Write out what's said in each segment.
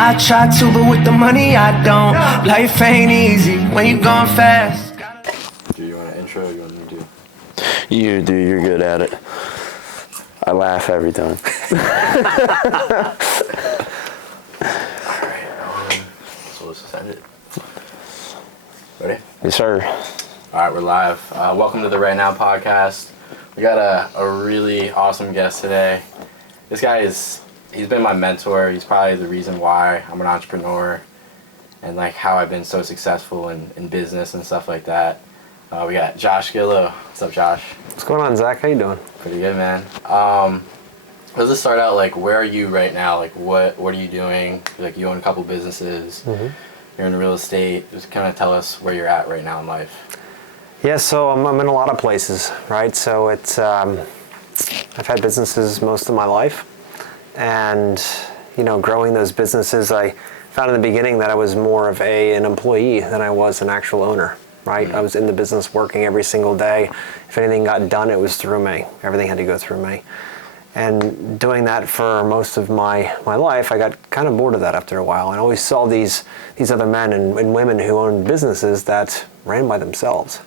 I try to, but with the money I don't. Life ain't easy when you going fast. Do you want an intro or you want me to do? You do, you're good at it. I laugh every time. Alright, so let's send it. Ready? Yes, sir. Alright, we're live. Welcome to the Right Now podcast. We got a really awesome guest today. This guy he's been my mentor. He's probably the reason why I'm an entrepreneur and like how I've been so successful in business and stuff like that. We got Josh Gillow. What's up, Josh? What's going on, Zach? How you doing? Pretty good, man. Let's just start out, like, where are you right now? Like, what are you doing? Like, you own a couple businesses. Mm-hmm. You're in real estate. Just kind of tell us where you're at right now in life. Yeah, so I'm in a lot of places, right? So it's I've had businesses most of my life, and growing those businesses, I found in the beginning that I was more of an employee than I was an actual owner. Right? I was in the business working every single day. If anything got done, it was through me. Everything had to go through me. And doing that for most of my life, I got kind of bored of that after a while. And I always saw these other men and women who owned businesses that ran by themselves.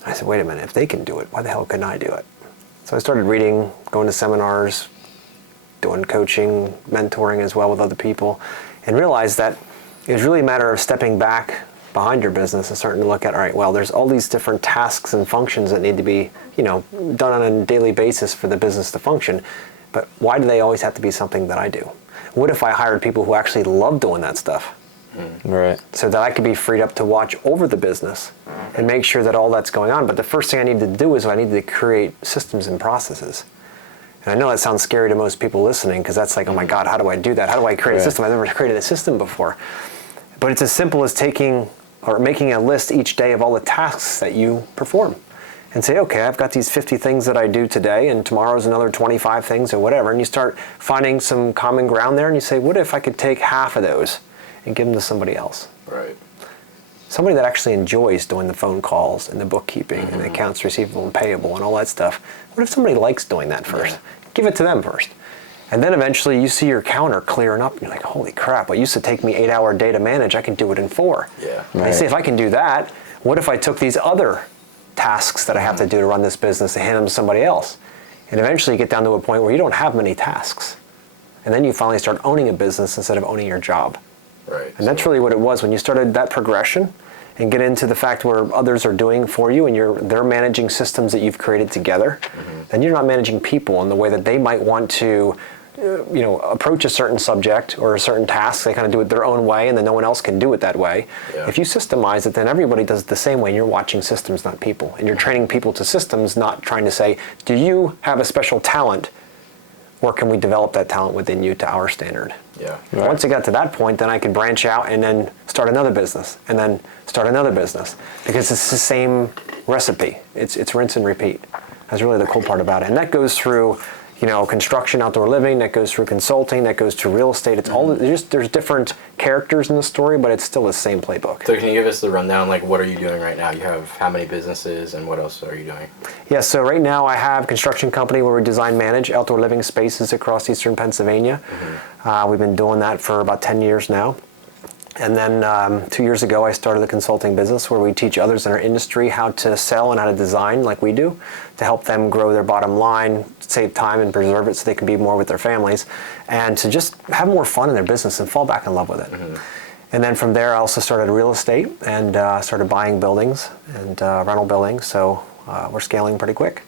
And I said, wait a minute, if they can do it, why the hell couldn't I do it? So I started reading, going to seminars, doing coaching, mentoring as well with other people, and realized that it was really a matter of stepping back behind your business and starting to look at, all right, well, there's all these different tasks and functions that need to be, done on a daily basis for the business to function. But why do they always have to be something that I do? What if I hired people who actually love doing that stuff? Right. So that I could be freed up to watch over the business and make sure that all that's going on. But the first thing I needed to do is I needed to create systems and processes. And I know that sounds scary to most people listening because that's like, oh my God, how do I do that? How do I create a system? I've never created a system before. But it's as simple as making a list each day of all the tasks that you perform and say, okay, I've got these 50 things that I do today and tomorrow's another 25 things or whatever. And you start finding some common ground there and you say, what if I could take half of those and give them to somebody else? Right. Somebody that actually enjoys doing the phone calls and the bookkeeping and the accounts receivable and payable and all that stuff. What if somebody likes doing that first? Yeah. Give it to them first. And then eventually you see your counter clearing up and you're like, holy crap, what used to take me 8-hour day to manage, I can do it in 4. Yeah. And I say, if I can do that, what if I took these other tasks that I have to do to run this business and hand them to somebody else? And eventually you get down to a point where you don't have many tasks. And then you finally start owning a business instead of owning your job. Right. And that's really what it was when you started that progression and get into the fact where others are doing for you and they're managing systems that you've created together. Then you're not managing people in the way that they might want to approach a certain subject or a certain task. They kind of do it their own way and then no one else can do it that way. Yeah. If you systemize it, then everybody does it the same way and you're watching systems, not people. And you're training people to systems, not trying to say, do you have a special talent or can we develop that talent within you to our standard? Yeah. Right. Once I got to that point, then I could branch out and then start another business and then start another business because it's the same recipe. It's rinse and repeat. That's really the cool part about it. And that goes through construction, outdoor living, that goes through consulting, that goes to real estate. It's all there's different characters in the story, but it's still the same playbook. So can you give us the rundown, like what are you doing right now? You have how many businesses and what else are you doing? Yeah, so right now I have a construction company where we design, manage outdoor living spaces across eastern Pennsylvania. We've been doing that for about 10 years now. And then 2 years ago, I started a consulting business where we teach others in our industry how to sell and how to design like we do to help them grow their bottom line, save time and preserve it so they can be more with their families and to just have more fun in their business and fall back in love with it. And then from there, I also started real estate and started buying buildings and rental buildings. So we're scaling pretty quick.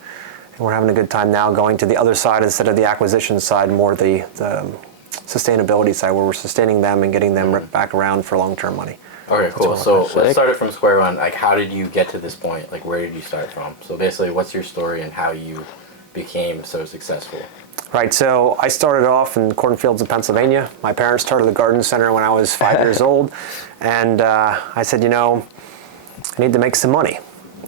And we're having a good time now going to the other side instead of the acquisition side, more the sustainability side where we're sustaining them and getting them back around for long-term money. Okay, cool. So let's start it from square one. Like, how did you get to this point? Like, where did you start from? So basically, what's your story and how you became so successful? Right, so I started off in cornfields of Pennsylvania. My parents started the garden center when I was 5 years old. And I said, I need to make some money.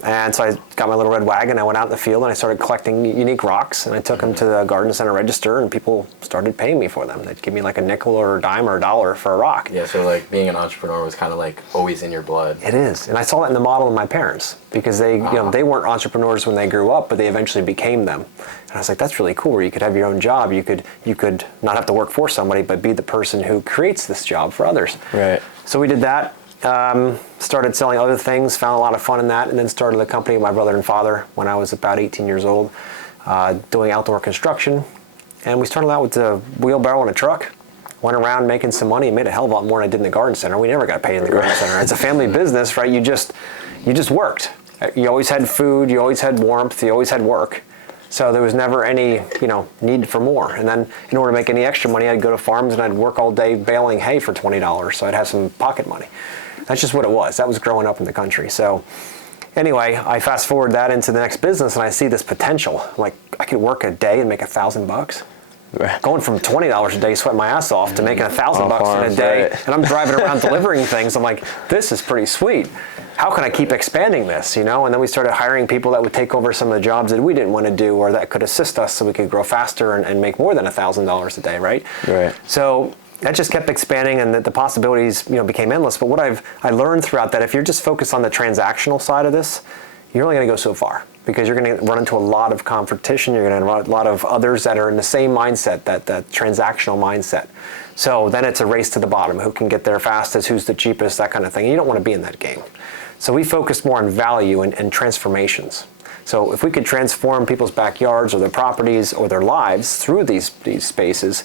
And so I got my little red wagon, I went out in the field and I started collecting unique rocks, and I took them to the garden center register, and people started paying me for them. They'd give me like a nickel or a dime or a dollar for a rock. Yeah, so like being an entrepreneur was kind of like always in your blood. It is. And I saw that in the model of my parents, because they, they weren't entrepreneurs when they grew up, but they eventually became them. And I was like, that's really cool, where you could have your own job. You could not have to work for somebody, but be the person who creates this job for others. Right. So we did that. Started selling other things, found a lot of fun in that, and then started a company with my brother and father when I was about 18 years old, doing outdoor construction. And we started out with a wheelbarrow and a truck, went around making some money, and made a hell of a lot more than I did in the garden center. We never got paid in the garden center. It's a family business, right? You just worked. You always had food, you always had warmth, you always had work. So there was never any, need for more. And then in order to make any extra money, I'd go to farms and I'd work all day baling hay for $20, so I'd have some pocket money. That's just what it was. That was growing up in the country. So anyway, I fast forward that into the next business, and I see this potential. Like, I could work a day and make $1,000. Right. Going from $20 a day, sweating my ass off, to making $1,000 in a day, right. and I'm driving around delivering things. I'm like, this is pretty sweet. How can I keep expanding this? And then we started hiring people that would take over some of the jobs that we didn't want to do, or that could assist us so we could grow faster and make more than $1,000 a day, right? Right. So that just kept expanding, and the possibilities, became endless. But what I learned throughout that, if you're just focused on the transactional side of this, you're only going to go so far, because you're going to run into a lot of competition. You're going to run a lot of others that are in the same mindset, that transactional mindset. So then it's a race to the bottom. Who can get there fastest? Who's the cheapest? That kind of thing. And you don't want to be in that game. So we focused more on value and transformations. So if we could transform people's backyards or their properties or their lives through these spaces,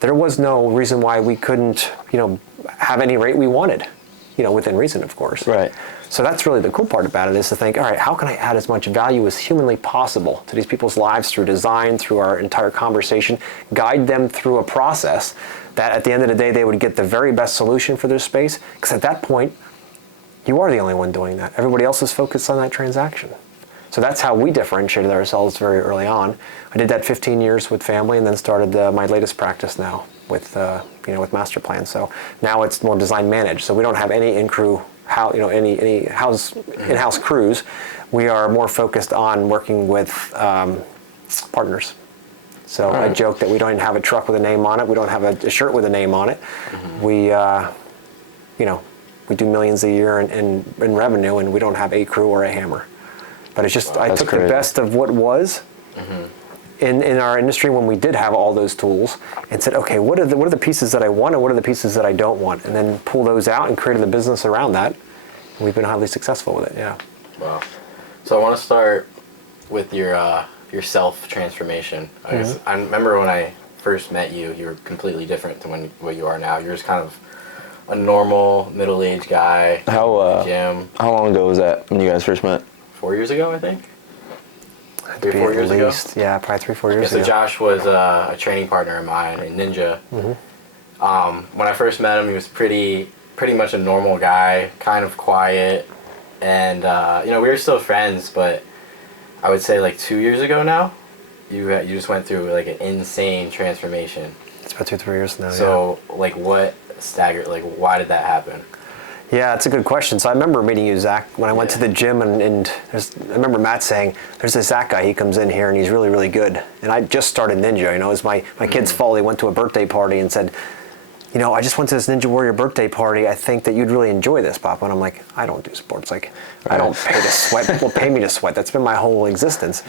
there was no reason why we couldn't, have any rate we wanted, within reason, of course. Right. So that's really the cool part about it, is to think, all right, how can I add as much value as humanly possible to these people's lives through design, through our entire conversation, guide them through a process that at the end of the day, they would get the very best solution for their space. Because at that point, you are the only one doing that. Everybody else is focused on that transaction. So that's how we differentiated ourselves very early on. I did that 15 years with family, and then started my latest practice now with Master Plan. So now it's more design managed. So we don't have any in-crew, any in-house crews. We are more focused on working with partners. So I joke that we don't even have a truck with a name on it. We don't have a shirt with a name on it. We do millions a year in revenue, and we don't have a crew or a hammer. But it's just, I took the best of what was in our industry when we did have all those tools, and said, okay, what are the pieces that I want, and what are the pieces that I don't want? And then pull those out and created a business around that. And we've been highly successful with it, yeah. Wow. So I want to start with your self-transformation. I remember when I first met you, you were completely different than what you are now. You're just kind of a normal middle-aged guy in the gym. How long ago was that when you guys first met? 4 years ago, I think. 3 or 4 years ago. Yeah, probably 3-4 years ago. So Josh was a training partner of mine in Ninja. When I first met him, he was pretty much a normal guy, kind of quiet, and we were still friends. But I would say like 2 years ago now, you just went through like an insane transformation. It's about 2-3 years now. So like what staggered? Like why did that happen? Yeah, it's a good question. So I remember meeting you, Zach, when I went to the gym, and I remember Matt saying, there's this Zach guy, he comes in here and he's really, really good. And I just started Ninja, it was my kid's fall. He went to a birthday party and said, I just went to this Ninja Warrior birthday party. I think that you'd really enjoy this, Papa. And I'm like, I don't do sports. Like, I don't pay to sweat. People pay me to sweat. That's been my whole existence.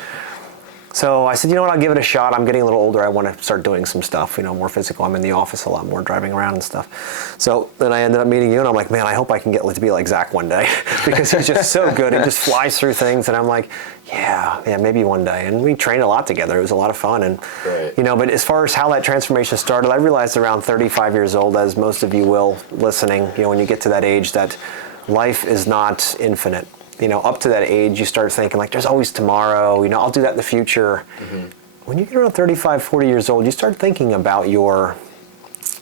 So I said, you know what, I'll give it a shot. I'm getting a little older. I want to start doing some stuff, more physical. I'm in the office a lot more, driving around and stuff. So then I ended up meeting you, and I'm like, man, I hope I can get to be like Zach one day, because he's just so good. He just flies through things, and I'm like, yeah, maybe one day. And we trained a lot together. It was a lot of fun. And, but as far as how that transformation started, I realized around 35 years old, as most of you will listening, when you get to that age, that life is not infinite. Up to that age, you start thinking like, there's always tomorrow, I'll do that in the future. When you get around 35, 40 years old, you start thinking about your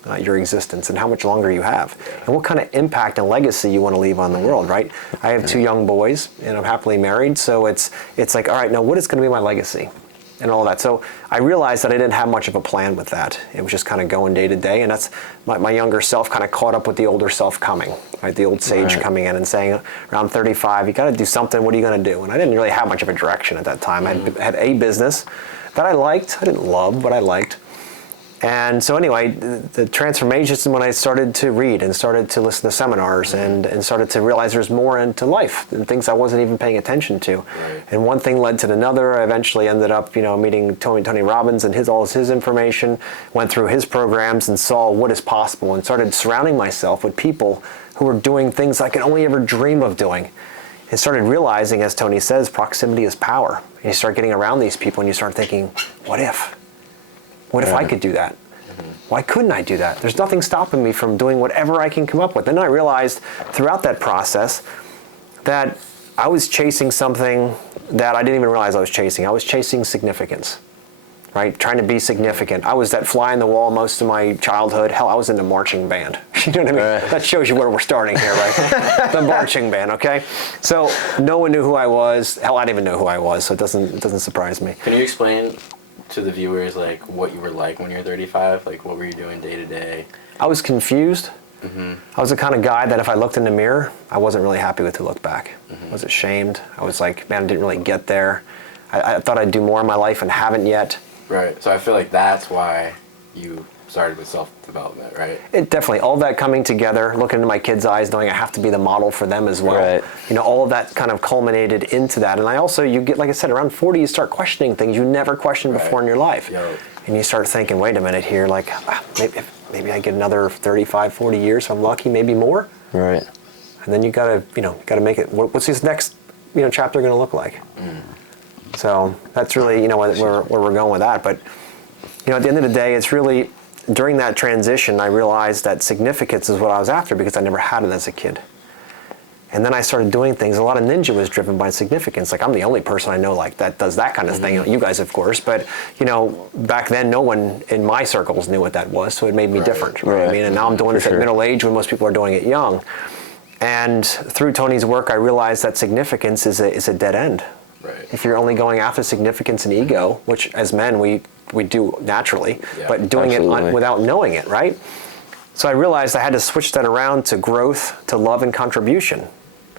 existence and how much longer you have, and what kind of impact and legacy you want to leave on the world, right? I have 2 young boys, and I'm happily married, so it's like, all right, now what is going to be my legacy? and all that. So I realized that I didn't have much of a plan with that. It was just kind of going day to day, and that's my younger self kind of caught up with the older self coming, right? The old sage coming in and saying, around 35, you got to do something. What are you going to do? And I didn't really have much of a direction at that time. I had a business that I liked. I didn't love, but I liked. And so anyway, the transformation is when I started to read and started to listen to seminars and started to realize there's more into life and things I wasn't even paying attention to. Right. And one thing led to another. I eventually ended up, meeting Tony Robbins and all his information, went through his programs and saw what is possible and started surrounding myself with people who were doing things I could only ever dream of doing. And started realizing, as Tony says, proximity is power. And you start getting around these people and you start thinking, what if? What if I could do that? Why couldn't I do that? There's nothing stopping me from doing whatever I can come up with. And I realized throughout that process that I was chasing something that I didn't even realize I was chasing. I was chasing significance, right? Trying to be significant. I was that fly in the wall most of my childhood. Hell, I was in the marching band. You know what I mean? That shows you where we're starting here, right? The marching band, okay? So no one knew who I was. Hell, I didn't even know who I was, so it doesn't surprise me. Can you explain to the viewers like what you were like when you were 35? Like what were you doing day to day? I was confused. I was the kind of guy that if I looked in the mirror, I wasn't really happy with the look back. I was ashamed. I was like, man, I didn't really get there. I thought I'd do more in my life and haven't yet. Right. So I feel like that's why you started with self-development, right? It definitely, all that coming together, looking into my kids' eyes, knowing I have to be the model for them as well. Right. All of that kind of culminated into that. And I also, you get, like I said, around 40, you start questioning things you never questioned before in your life. Yep. And you start thinking, wait a minute here, like maybe I get another 35, 40 years if I'm lucky, maybe more. Right. And then you gotta make it, what's this next, chapter gonna look like? So that's really, where we're going with that. But, at the end of the day, it's really, during that transition, I realized that significance is what I was after because I never had it as a kid. And then I started doing things. A lot of ninja was driven by significance. Like, I'm the only person I know like that does that kind of thing. You guys, of course, but back then, no one in my circles knew what that was, so it made me different. Right? I mean, and now I'm doing this at middle age when most people are doing it young. And through Tony's work, I realized that significance is a dead end. Right. If you're only going after significance and ego, which as men we do naturally, but doing it without knowing it, right? So I realized I had to switch that around to growth, to love and contribution.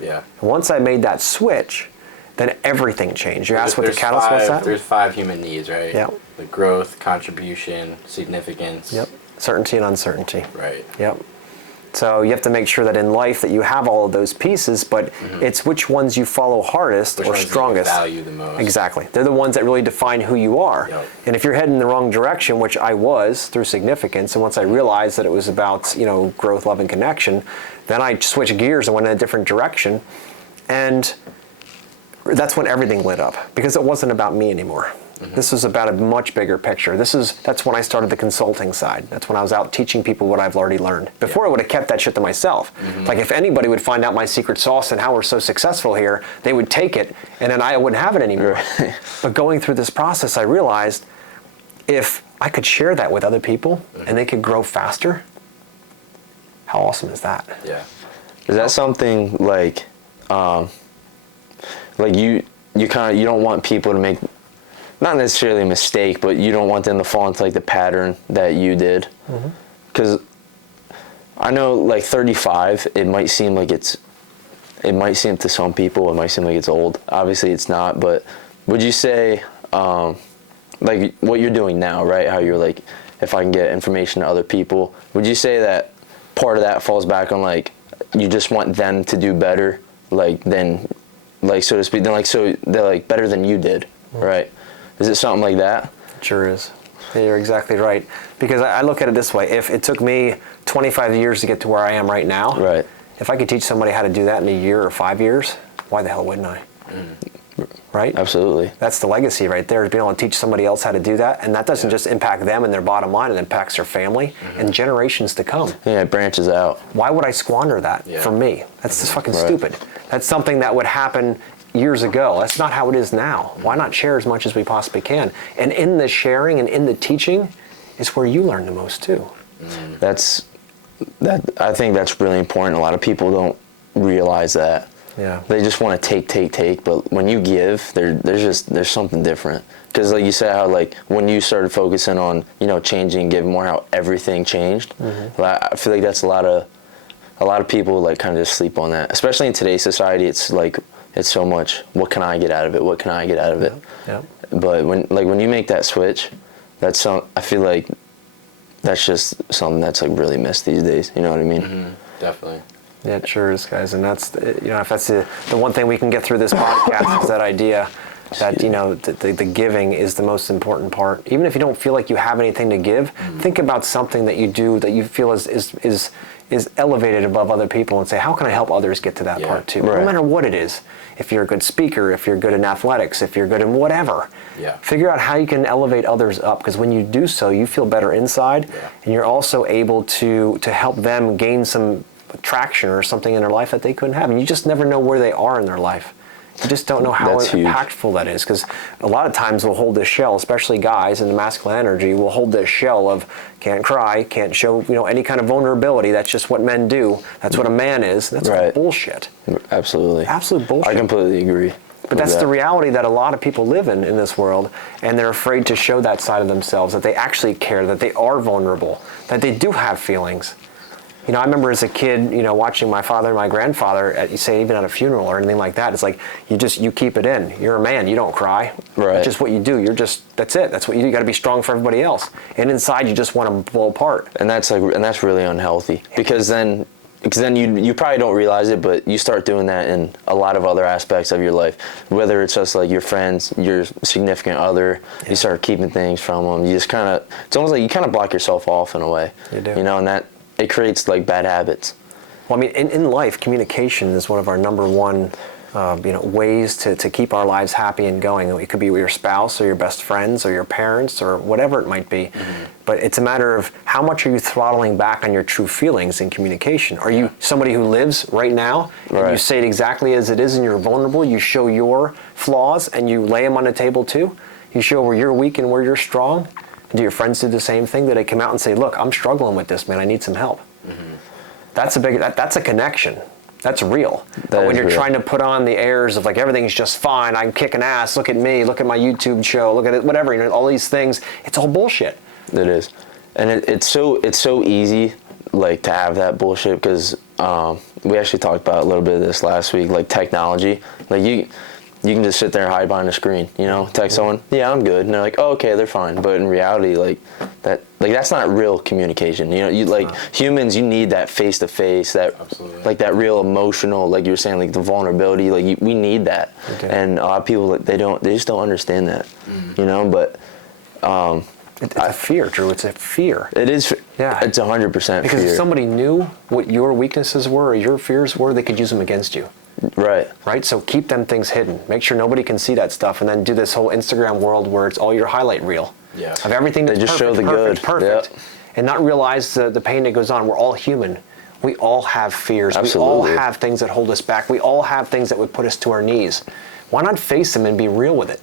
Yeah. And once I made that switch, then everything changed. You asked what the catalyst was that? There's 5 human needs, right? Yep. The growth, contribution, significance. Yep. Certainty and uncertainty. Right. Yep. So you have to make sure that in life that you have all of those pieces, but it's which ones you follow hardest or strongest. You value the most. Exactly. They're the ones that really define who you are. Yep. And if you're heading in the wrong direction, which I was through significance, and once I realized that it was about, growth, love, and connection, then I switched gears and went in a different direction. And that's when everything lit up because it wasn't about me anymore. This was about a much bigger picture. That's when I started the consulting side. That's when I was out teaching people what I've already learned. Before I would have kept that shit to myself. Like if anybody would find out my secret sauce and how we're so successful here, they would take it and then I wouldn't have it anymore. But going through this process, I realized if I could share that with other people and they could grow faster, how awesome is that? Yeah. Is that something like you don't want people to make, not necessarily a mistake, but you don't want them to fall into like the pattern that you did? Because I know like 35, it might seem to some people, it might seem like it's old. Obviously it's not, but would you say, like what you're doing now, right? How you're like, if I can get information to other people, would you say that part of that falls back on like, you just want them to do better, so to speak, so they're like better than you did, right? Is it something like that? It sure is. Yeah, you're exactly right. Because I look at it this way. If it took me 25 years to get to where I am right now, right, if I could teach somebody how to do that in a year or 5 years, why the hell wouldn't I? Right? Absolutely. That's the legacy right there, is being able to teach somebody else how to do that. And that doesn't just impact them and their bottom line, it impacts their family and generations to come. Yeah, it branches out. Why would I squander that for me? That's just fucking stupid. That's something that would happen years ago. That's not how it is now. Why not share as much as we possibly can? And in the sharing and in the teaching is where you learn the most too. I think that's really important. A lot of people don't realize that. Yeah. They just want to take. But when you give, there's something different. Because like you said, how like when you started focusing on changing, giving more, how everything changed. I feel like that's a lot of people like kind of just sleep on that. Especially in today's society, it's like it's so much. What can I get out of it? What can I get out of it? Yeah. But when you make that switch, I feel like that's just something that's like really missed these days. You know what I mean? Mm-hmm. Definitely. Yeah, it sure is, guys. And that's, if that's the one thing we can get through this podcast is that idea that, the giving is the most important part. Even if you don't feel like you have anything to give, think about something that you do that you feel is elevated above other people and say, how can I help others get to that part too? Right. No matter what it is. If you're a good speaker, if you're good in athletics, if you're good in whatever, figure out how you can elevate others up, because when you do so, you feel better inside, and you're also able to help them gain some traction or something in their life that they couldn't have. And you just never know where they are in their life. You just don't know how impactful that is, because a lot of times we'll hold this shell, especially guys in the masculine energy, will hold this shell of can't cry, can't show any kind of vulnerability. That's just what men do. That's what a man is. That's all bullshit. Absolutely. Absolute bullshit. I completely agree. But that's the reality that a lot of people live in this world, and they're afraid to show that side of themselves, that they actually care, that they are vulnerable, that they do have feelings. I remember as a kid, watching my father and my grandfather, even at a funeral or anything like that, it's like, you keep it in. You're a man, you don't cry. Right. That's just what you do. That's it. That's what you do. You got to be strong for everybody else. And inside, you just want to blow apart. And that's really unhealthy, because then you probably don't realize it, but you start doing that in a lot of other aspects of your life. Whether it's just like your friends, your significant other, you start keeping things from them. You just it's almost like you kind of block yourself off in a way. You do. And that it creates like bad habits. Well, I mean, in life, communication is one of our number one, ways to keep our lives happy and going. It could be with your spouse or your best friends or your parents or whatever it might be. But it's a matter of how much are you throttling back on your true feelings in communication? Are you somebody who lives right now and you say it exactly as it is and you're vulnerable? You show your flaws and you lay them on the table too? You show where you're weak and where you're strong? Do your friends do the same thing? Do they come out and say, look, I'm struggling with this, man, I need some help? That's a connection. That's real. But when you're trying to put on the airs of like everything's just fine, I'm kicking ass, look at me, look at my YouTube show, look at it, whatever, all these things, it's all bullshit. It is. And it's so easy like to have that bullshit, because we actually talked about a little bit of this last week, like technology. Like you can just sit there and hide behind a screen, text someone, yeah, I'm good, and they're like, oh, okay, they're fine. But in reality, that's not real communication. Humans, you need that face to face, that like that real emotional, like you were saying, like the vulnerability, we need that. Okay. And a lot of people, they just don't understand that, But it's a fear, Drew. It's a fear. It is. Yeah. It's 100% fear. Because if somebody knew what your weaknesses were or your fears were, they could use them against you. Right? So keep them things hidden. Make sure nobody can see that stuff, and then do this whole Instagram world where it's all your highlight reel of everything that's just show the good. Perfect. Yep. And not realize the pain that goes on. We're all human. We all have fears. Absolutely. We all have things that hold us back. We all have things that would put us to our knees. Why not face them and be real with it?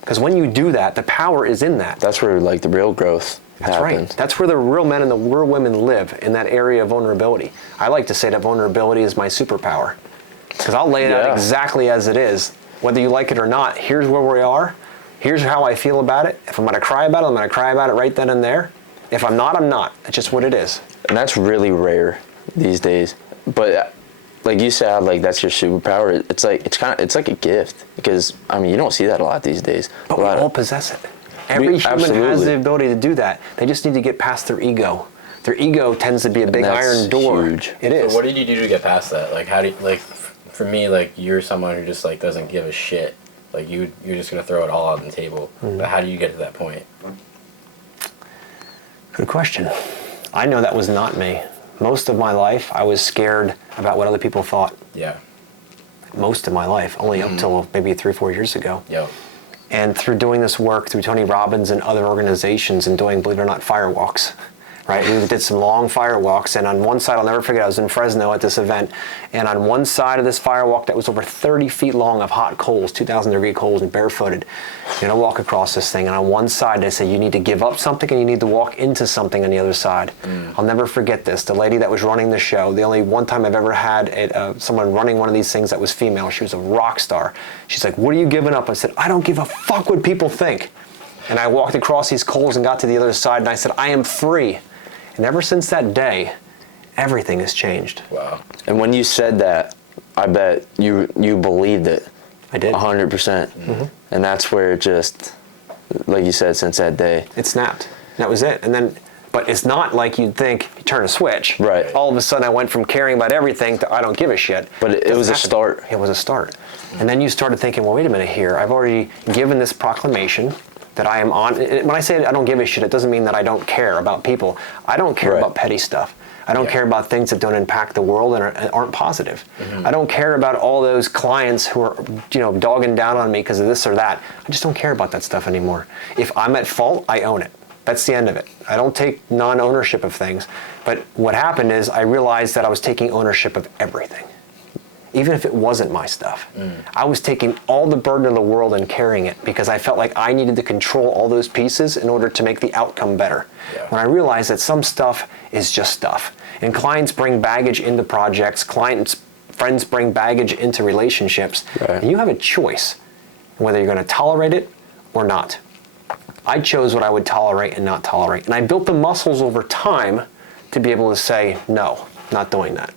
Because when you do that, the power is in that. That's where like the real growth happens. Right. That's where the real men and the real women live, in that area of vulnerability. I like to say that vulnerability is my superpower. Because I'll lay it out exactly as it is. Whether you like it or not, here's where we are. Here's how I feel about it. If I'm going to cry about it, I'm going to cry about it right then and there. If I'm not, I'm not. It's just what it is. And that's really rare these days. But like you said, like that's your superpower. It's like a gift, because you don't see that a lot these days. But we all possess it. Every human has the ability to do that. They just need to get past their ego. Their ego tends to be a big iron door. Huge. It is. So what did you do to get past that? Like, how do you, for me, you're someone who just doesn't give a shit. You're just gonna throw it all on the table. But how do you get to that point? Good question. I know that was not me. Most of my life, I was scared about what other people thought. Yeah. Most of my life, only up till maybe 3 or 4 years ago. Yep. And through doing this work, through Tony Robbins and other organizations, and doing, believe it or not, firewalks, right? We did some long firewalks, and on one side, I'll never forget, I was in Fresno at this event, and on one side of this firewalk that was over 30 feet long of hot coals, 2,000-degree coals, and barefooted, you're gonna walk across this thing, and on one side they say you need to give up something and you need to walk into something on the other side. I'll never forget this. The lady that was running the show, the only one time I've ever had someone running one of these things that was female, she was a rock star. She's like, what are you giving up? I said, I don't give a fuck what people think. And I walked across these coals and got to the other side, and I said, I am free. And ever since that day, everything has changed. Wow. And when you said that, I bet you believed it. I did. 100%. Mm-hmm. And that's where it just, like you said, since that day. It snapped. That was it. And then, but it's not like you'd think you turn a switch. Right. All of a sudden I went from caring about everything to I don't give a shit. But it was a start. It was a start. And then you started thinking, well, wait a minute here. I've already given this proclamation that I am on. When I say I don't give a shit, it doesn't mean that I don't care about people. I don't care about petty stuff. I don't care about things that don't impact the world and aren't positive. I don't care about all those clients who are, dogging down on me because of this or that. I just don't care about that stuff anymore. If I'm at fault, I own it. That's the end of it. I don't take non-ownership of things. But what happened is I realized that I was taking ownership of everything. Even if it wasn't my stuff. I was taking all the burden of the world and carrying it because I felt like I needed to control all those pieces in order to make the outcome better. Yeah. When I realized that some stuff is just stuff. And clients bring baggage into projects, friends bring baggage into relationships, right. And you have a choice whether you're going to tolerate it or not. I chose what I would tolerate and not tolerate. And I built the muscles over time to be able to say, no, not doing that.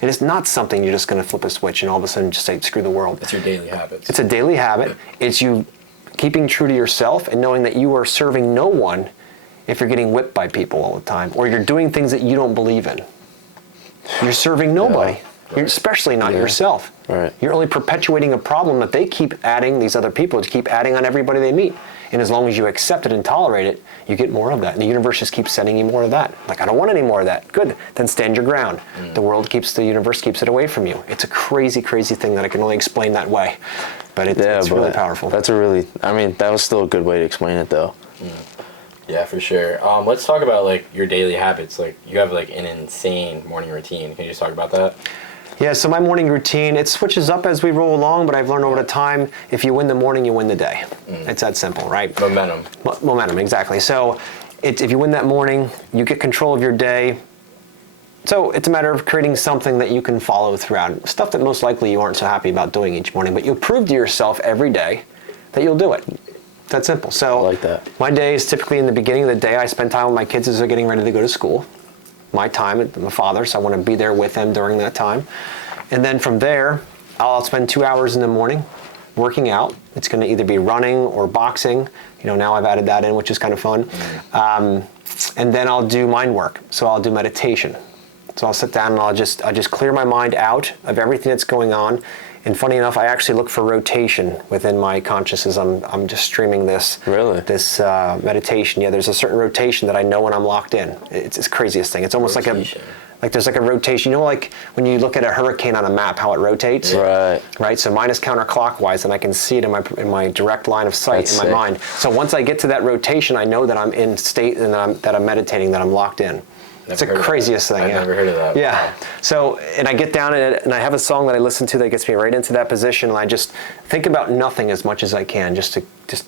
And it's not something you're just going to flip a switch and all of a sudden just say, screw the world. It's your daily habits. It's a daily habit. It's you keeping true to yourself and knowing that you are serving no one if you're getting whipped by people all the time or you're doing things that you don't believe in. You're serving nobody. Yeah. You're especially not yourself. Right. You're only perpetuating a problem that they keep adding, these other people keep adding on everybody they meet. And as long as you accept it and tolerate it, you get more of that. And the universe just keeps sending you more of that. Like, I don't want any more of that. Good. Then stand your ground. The universe keeps it away from you. It's a crazy, crazy thing that I can only explain that way. But it's really powerful. That was still a good way to explain it though. Yeah, for sure. Let's talk about like your daily habits. Like you have like an insane morning routine. Can you just talk about that? Yeah, so my morning routine, it switches up as we roll along, but I've learned over the time, if you win the morning, you win the day. It's that simple, right? Momentum. Momentum, exactly. So if you win that morning, you get control of your day. So it's a matter of creating something that you can follow throughout. Stuff that most likely you aren't so happy about doing each morning, but you'll prove to yourself every day that you'll do it. It's that simple. So I like that. My day is typically in the beginning of the day, I spend time with my kids as they're getting ready to go to school. My time, I'm a father, so I want to be there with them during that time. And then from there, I'll spend 2 hours in the morning working out. It's going to either be running or boxing. Now I've added that in, which is kind of fun. And then I'll do mind work. So I'll do meditation. So I'll sit down and I'll just clear my mind out of everything that's going on. And funny enough, I actually look for rotation within my consciousness. I'm just streaming this. Really? This meditation. Yeah, there's a certain rotation that I know when I'm locked in. It's the craziest thing. It's almost rotation. like there's like a rotation. Like when you look at a hurricane on a map, how it rotates. Right. Right. So mine is counterclockwise, and I can see it in my direct line of sight. That's in my sick. Mind. So once I get to that rotation, I know that I'm in state and that I'm meditating, that I'm locked in. It's the craziest thing. I've never heard of that. Yeah. Wow. So, and I get down in it, and I have a song that I listen to that gets me right into that position, and I just think about nothing as much as I can, just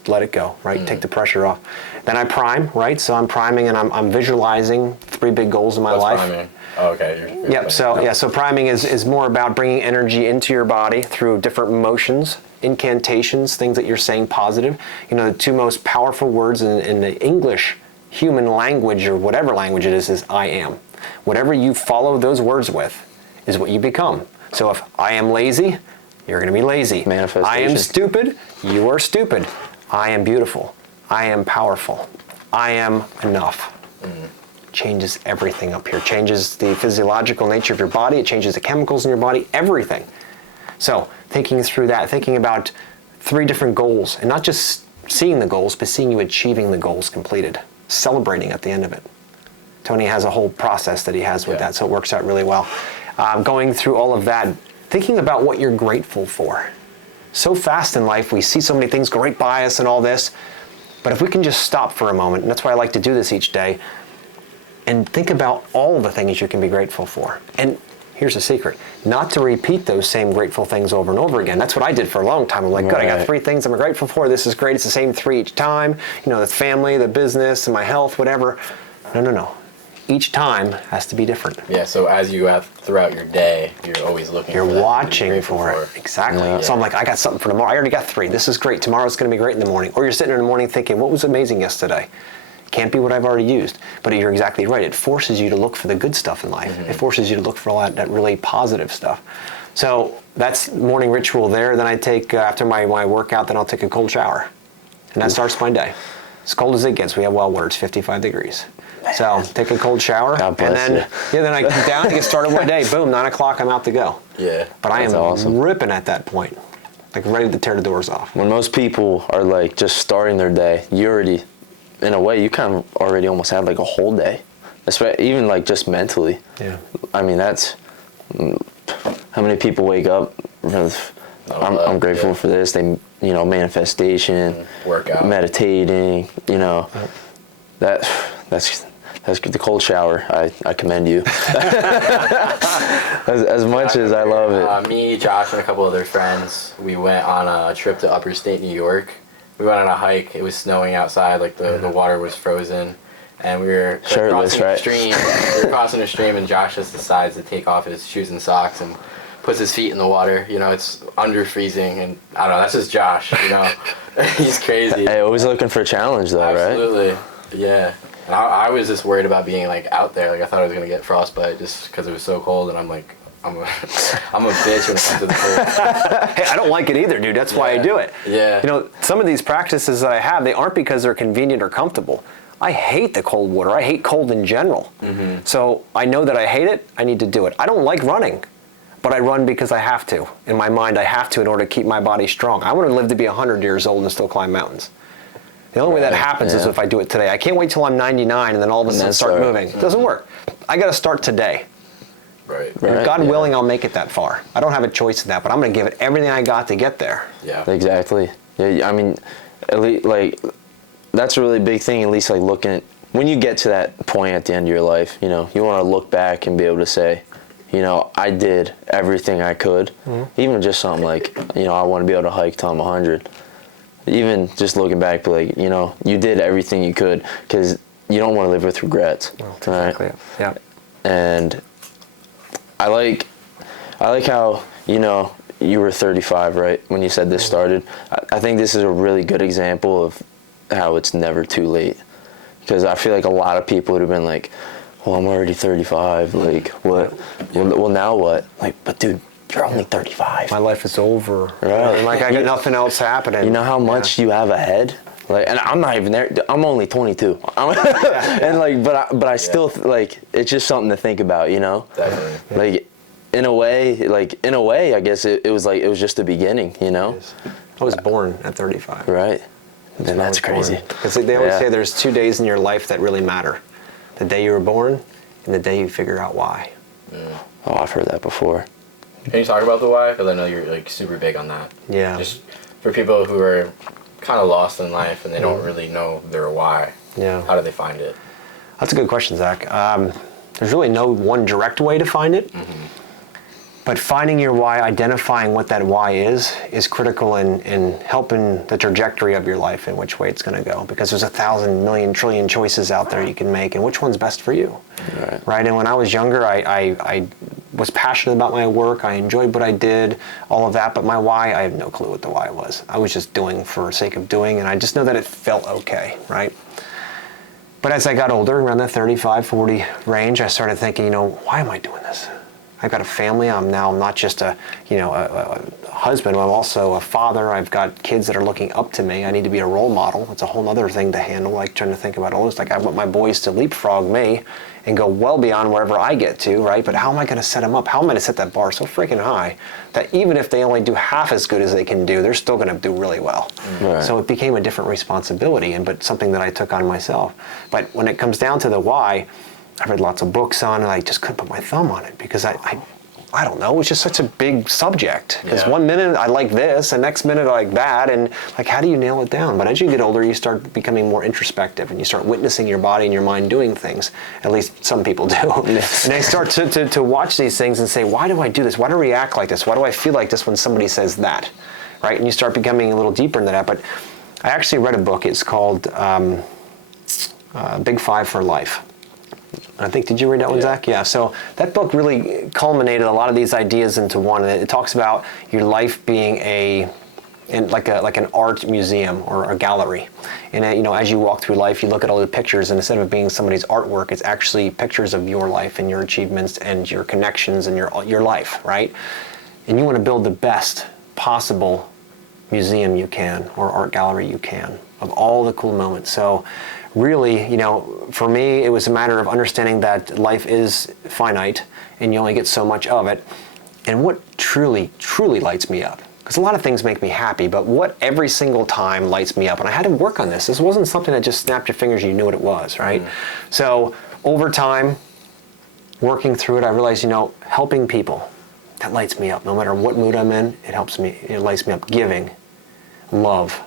let it go, right? Take the pressure off. Then I prime, right? So I'm priming, and I'm visualizing 3 big goals in my life. Priming? Oh, okay. Yep. So priming is more about bringing energy into your body through different motions, incantations, things that you're saying positive. The 2 most powerful words in the English human language, or whatever language it is I am. Whatever you follow those words with is what you become. So if I am lazy, you're going to be lazy. Manifestation. I am stupid, you are stupid. I am beautiful. I am powerful. I am enough. Changes everything up here. Changes the physiological nature of your body. It changes the chemicals in your body, everything. So thinking through that, thinking about 3 different goals, and not just seeing the goals, but seeing you achieving the goals completed. Celebrating at the end of it. Tony has a whole process that he has with that, so it works out really well. Going through all of that, thinking about what you're grateful for. So fast in life, we see so many things go right by us and all this, but if we can just stop for a moment, and that's why I like to do this each day, and think about all the things you can be grateful for. And here's the secret, not to repeat those same grateful things over and over again. That's what I did for a long time. I'm like, good, I got 3 things I'm grateful for. This is great. It's the same 3 each time. The family, the business, and my health, whatever. No. Each time has to be different. Yeah, so as you have throughout your day, you're always looking You're for that watching for it. Exactly. Yeah. So I'm like, I got something for tomorrow. I already got 3. This is great. Tomorrow's going to be great in the morning. Or you're sitting in the morning thinking, what was amazing yesterday? Can't be what I've already used. But you're exactly right. It forces you to look for the good stuff in life. It forces you to look for all that really positive stuff. So that's morning ritual there. Then I take, after my workout, then I'll take a cold shower. And that starts my day. As cold as it gets. We have well water. It's 55 degrees. So take a cold shower, and then then I get down and get started my day. Boom, 9 o'clock, I'm out to go. Yeah. But I am ripping at that point, like ready to tear the doors off. When most people are like just starting their day, you already, in a way, you kind of already almost have like a whole day, even like just mentally. Yeah. I mean, that's how many people wake up with, I'm grateful for this. They, manifestation, workout, meditating. That's the cold shower. I commend you. as much as I love it. Me, Josh, and a couple other friends, we went on a trip to upper state New York. We went on a hike. It was snowing outside, like the water was frozen. And we were shirtless, crossing the stream. We were crossing the stream, and Josh just decides to take off his shoes and socks and puts his feet in the water. It's under freezing, and I don't know, that's just Josh, He's crazy. Hey, always looking for a challenge though, Absolutely. Yeah. And I was just worried about being like out there. Like I thought I was gonna get frostbite just because it was so cold, and I'm like, I'm a bitch when it comes to the cold. Hey, I don't like it either, dude. That's why I do it. Yeah. Some of these practices that I have, they aren't because they're convenient or comfortable. I hate the cold water. I hate cold in general. So I know that I hate it. I need to do it. I don't like running, but I run because I have to. In my mind, I have to in order to keep my body strong. I want to live to be 100 years old and still climb mountains. The only way that happens is if I do it today. I can't wait till I'm 99 and then all of a sudden start moving. It doesn't work. I got to start today. Right. And God willing, I'll make it that far. I don't have a choice in that, but I'm going to give it everything I got to get there. Yeah. Exactly. Yeah. I mean, at least like that's a really big thing. At least like looking at when you get to that point at the end of your life, you want to look back and be able to say, I did everything I could. Even just something like, I want to be able to hike till I'm 100. Even just looking back, like, you did everything you could because you don't want to live with regrets. Well, exactly. Right? Yeah. And I like how, you were 35, right? When you said this started. I think this is a really good example of how it's never too late. Because I feel like a lot of people would have been like, well, I'm already 35. Like, what? Well, now what? Like, but dude, you're only 35. My life is over. Right. And like I got nothing else happening. You know how much you have ahead? Like, and I'm not even there. I'm only 22. And like, but I still like it's just something to think about, Definitely. Like, in a way, I guess it was just the beginning, I was born at 35. Right. Then that's crazy. Because they always say there's 2 days in your life that really matter. The day you were born and the day you figure out why. Oh, I've heard that before. Can you talk about the why? Because I know you're like super big on that. Yeah. Just for people who are kind of lost in life and they don't really know their why. Yeah. How do they find it? That's a good question, Zach. There's really no one direct way to find it. But finding your why, identifying what that why is critical in helping the trajectory of your life and which way it's going to go. Because there's 1,000 million trillion choices out there you can make, and which one's best for you, right? And when I was younger, I was passionate about my work. I enjoyed what I did, all of that. But my why, I have no clue what the why was. I was just doing for the sake of doing, and I just know that it felt okay, right? But as I got older, around the 35, 40 range, I started thinking, why am I doing this? I've got a family. I'm not just a husband. I'm also a father. I've got kids that are looking up to me. I need to be a role model. It's a whole other thing to handle, like trying to think about all this. Like I want my boys to leapfrog me and go well beyond wherever I get to, right? But how am I going to set them up? How am I going to set that bar so freaking high that even if they only do half as good as they can do, they're still going to do really well. Right. So it became a different responsibility, but something that I took on myself. But when it comes down to the why, I read lots of books on it. I just couldn't put my thumb on it because I I don't know, it's just such a big subject. Because Yeah. one minute I like this, and next minute I like that, and like, how do you nail it down? But as you get older, you start becoming more introspective, and you start witnessing your body and your mind doing things. At least some people do. And they start to watch these things and say, why do I do this? Why do I react like this? Why do I feel like this when somebody says that? Right? And you start becoming a little deeper into that. But I actually read a book. It's called Big Five for Life. I think, did you read that one, Zach? Yeah. So that book really culminated a lot of these ideas into one. And it talks about your life being like an art museum or a gallery. And as you walk through life, you look at all the pictures, and instead of it being somebody's artwork, it's actually pictures of your life and your achievements and your connections and your life, right? And you want to build the best possible museum you can, or art gallery you can, of all the cool moments. So really, for me, it was a matter of understanding that life is finite and you only get so much of it. And what truly, truly lights me up, because a lot of things make me happy, but what every single time lights me up, and I had to work on this. This wasn't something that just snapped your fingers and you knew what it was, right? So over time, working through it, I realized, helping people, that lights me up. No matter what mood I'm in, it lights me up. Giving, love,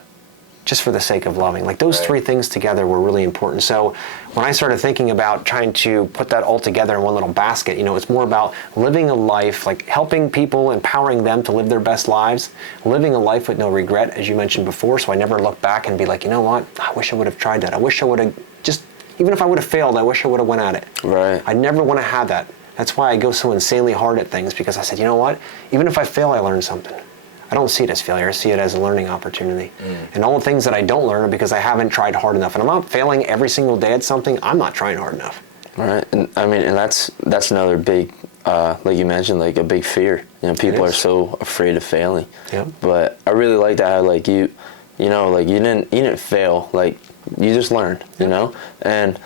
just for the sake of loving. Like those three things together were really important. So when I started thinking about trying to put that all together in one little basket, it's more about living a life, like helping people, empowering them to live their best lives, living a life with no regret, as you mentioned before. So I never look back and be like, you know what, I wish I would have tried that. I wish I would have even if I would have failed, I wish I would have went at it. Right. I never want to have that. That's why I go so insanely hard at things, because I said, you know what, even if I fail, I learned something. I don't see it as failure. I see it as a learning opportunity. And all the things that I don't learn are because I haven't tried hard enough. And I'm not failing every single day at something. I'm not trying hard enough. Right. And that's another big, like you mentioned, like a big fear. People are so afraid of failing. Yeah. But I really like that. Like you didn't fail. Like you just learned. And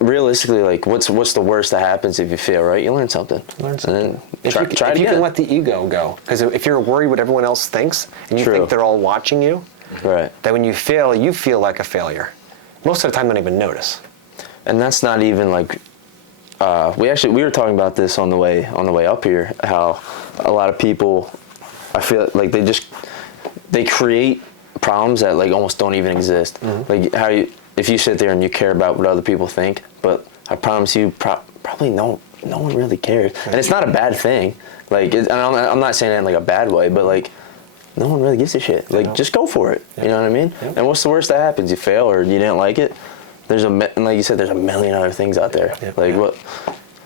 realistically, like what's the worst that happens if you fail, right? You learn something. Learn something. And then try it if you again. can let the ego go. Because if you're worried what everyone else thinks, and you think they're all watching you, right, then when you fail, you feel like a failure. Most of the time, they don't even notice. And that's not even like, we were talking about this on the way up here, how a lot of people, I feel like they create problems that like almost don't even exist. Like if you sit there and you care about what other people think, but I promise you, probably no one really cares. And it's not a bad thing. Like, and I'm not saying that in like a bad way, but like, no one really gives a shit. Like, just go for it. You know what I mean? And what's the worst that happens? You fail or you didn't like it? And like you said, there's a million other things out there. Like what?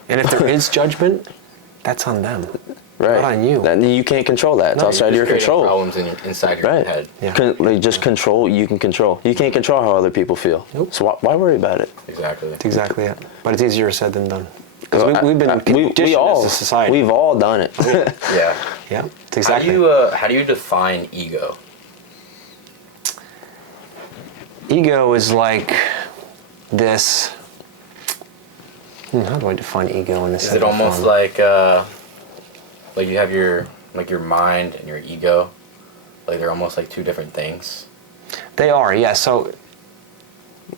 And if there is judgment, that's on them. Right. Not on you. You can't control that. It's outside your control. Problems inside your head. Yeah. Just control. You can control. You can't control how other people feel. Nope. So why worry about it? Exactly. That's exactly it. But it's easier said than done. Because we've been conditioned as a society. We've all done it. Yeah. Yeah. It's exactly. How do you define ego? Ego is like this. How do I define ego in this? Is it almost like you have your mind and your ego, like they're almost like two different things? They are, yeah. So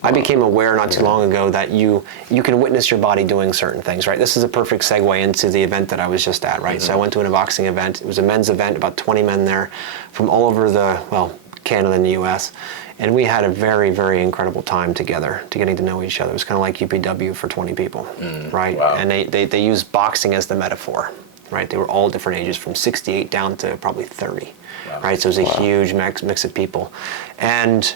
I became aware not too long ago that you can witness your body doing certain things, right? This is a perfect segue into the event that I was just at, right? So I went to a boxing event. It was a men's event, about 20 men there from all over Canada and the US. And we had a very, very incredible time together, getting to know each other. It was kind of like UPW for 20 people, right? Wow. And they used boxing as the metaphor, right? They were all different ages, from 68 down to probably 30, right? So it was a huge mix of people. And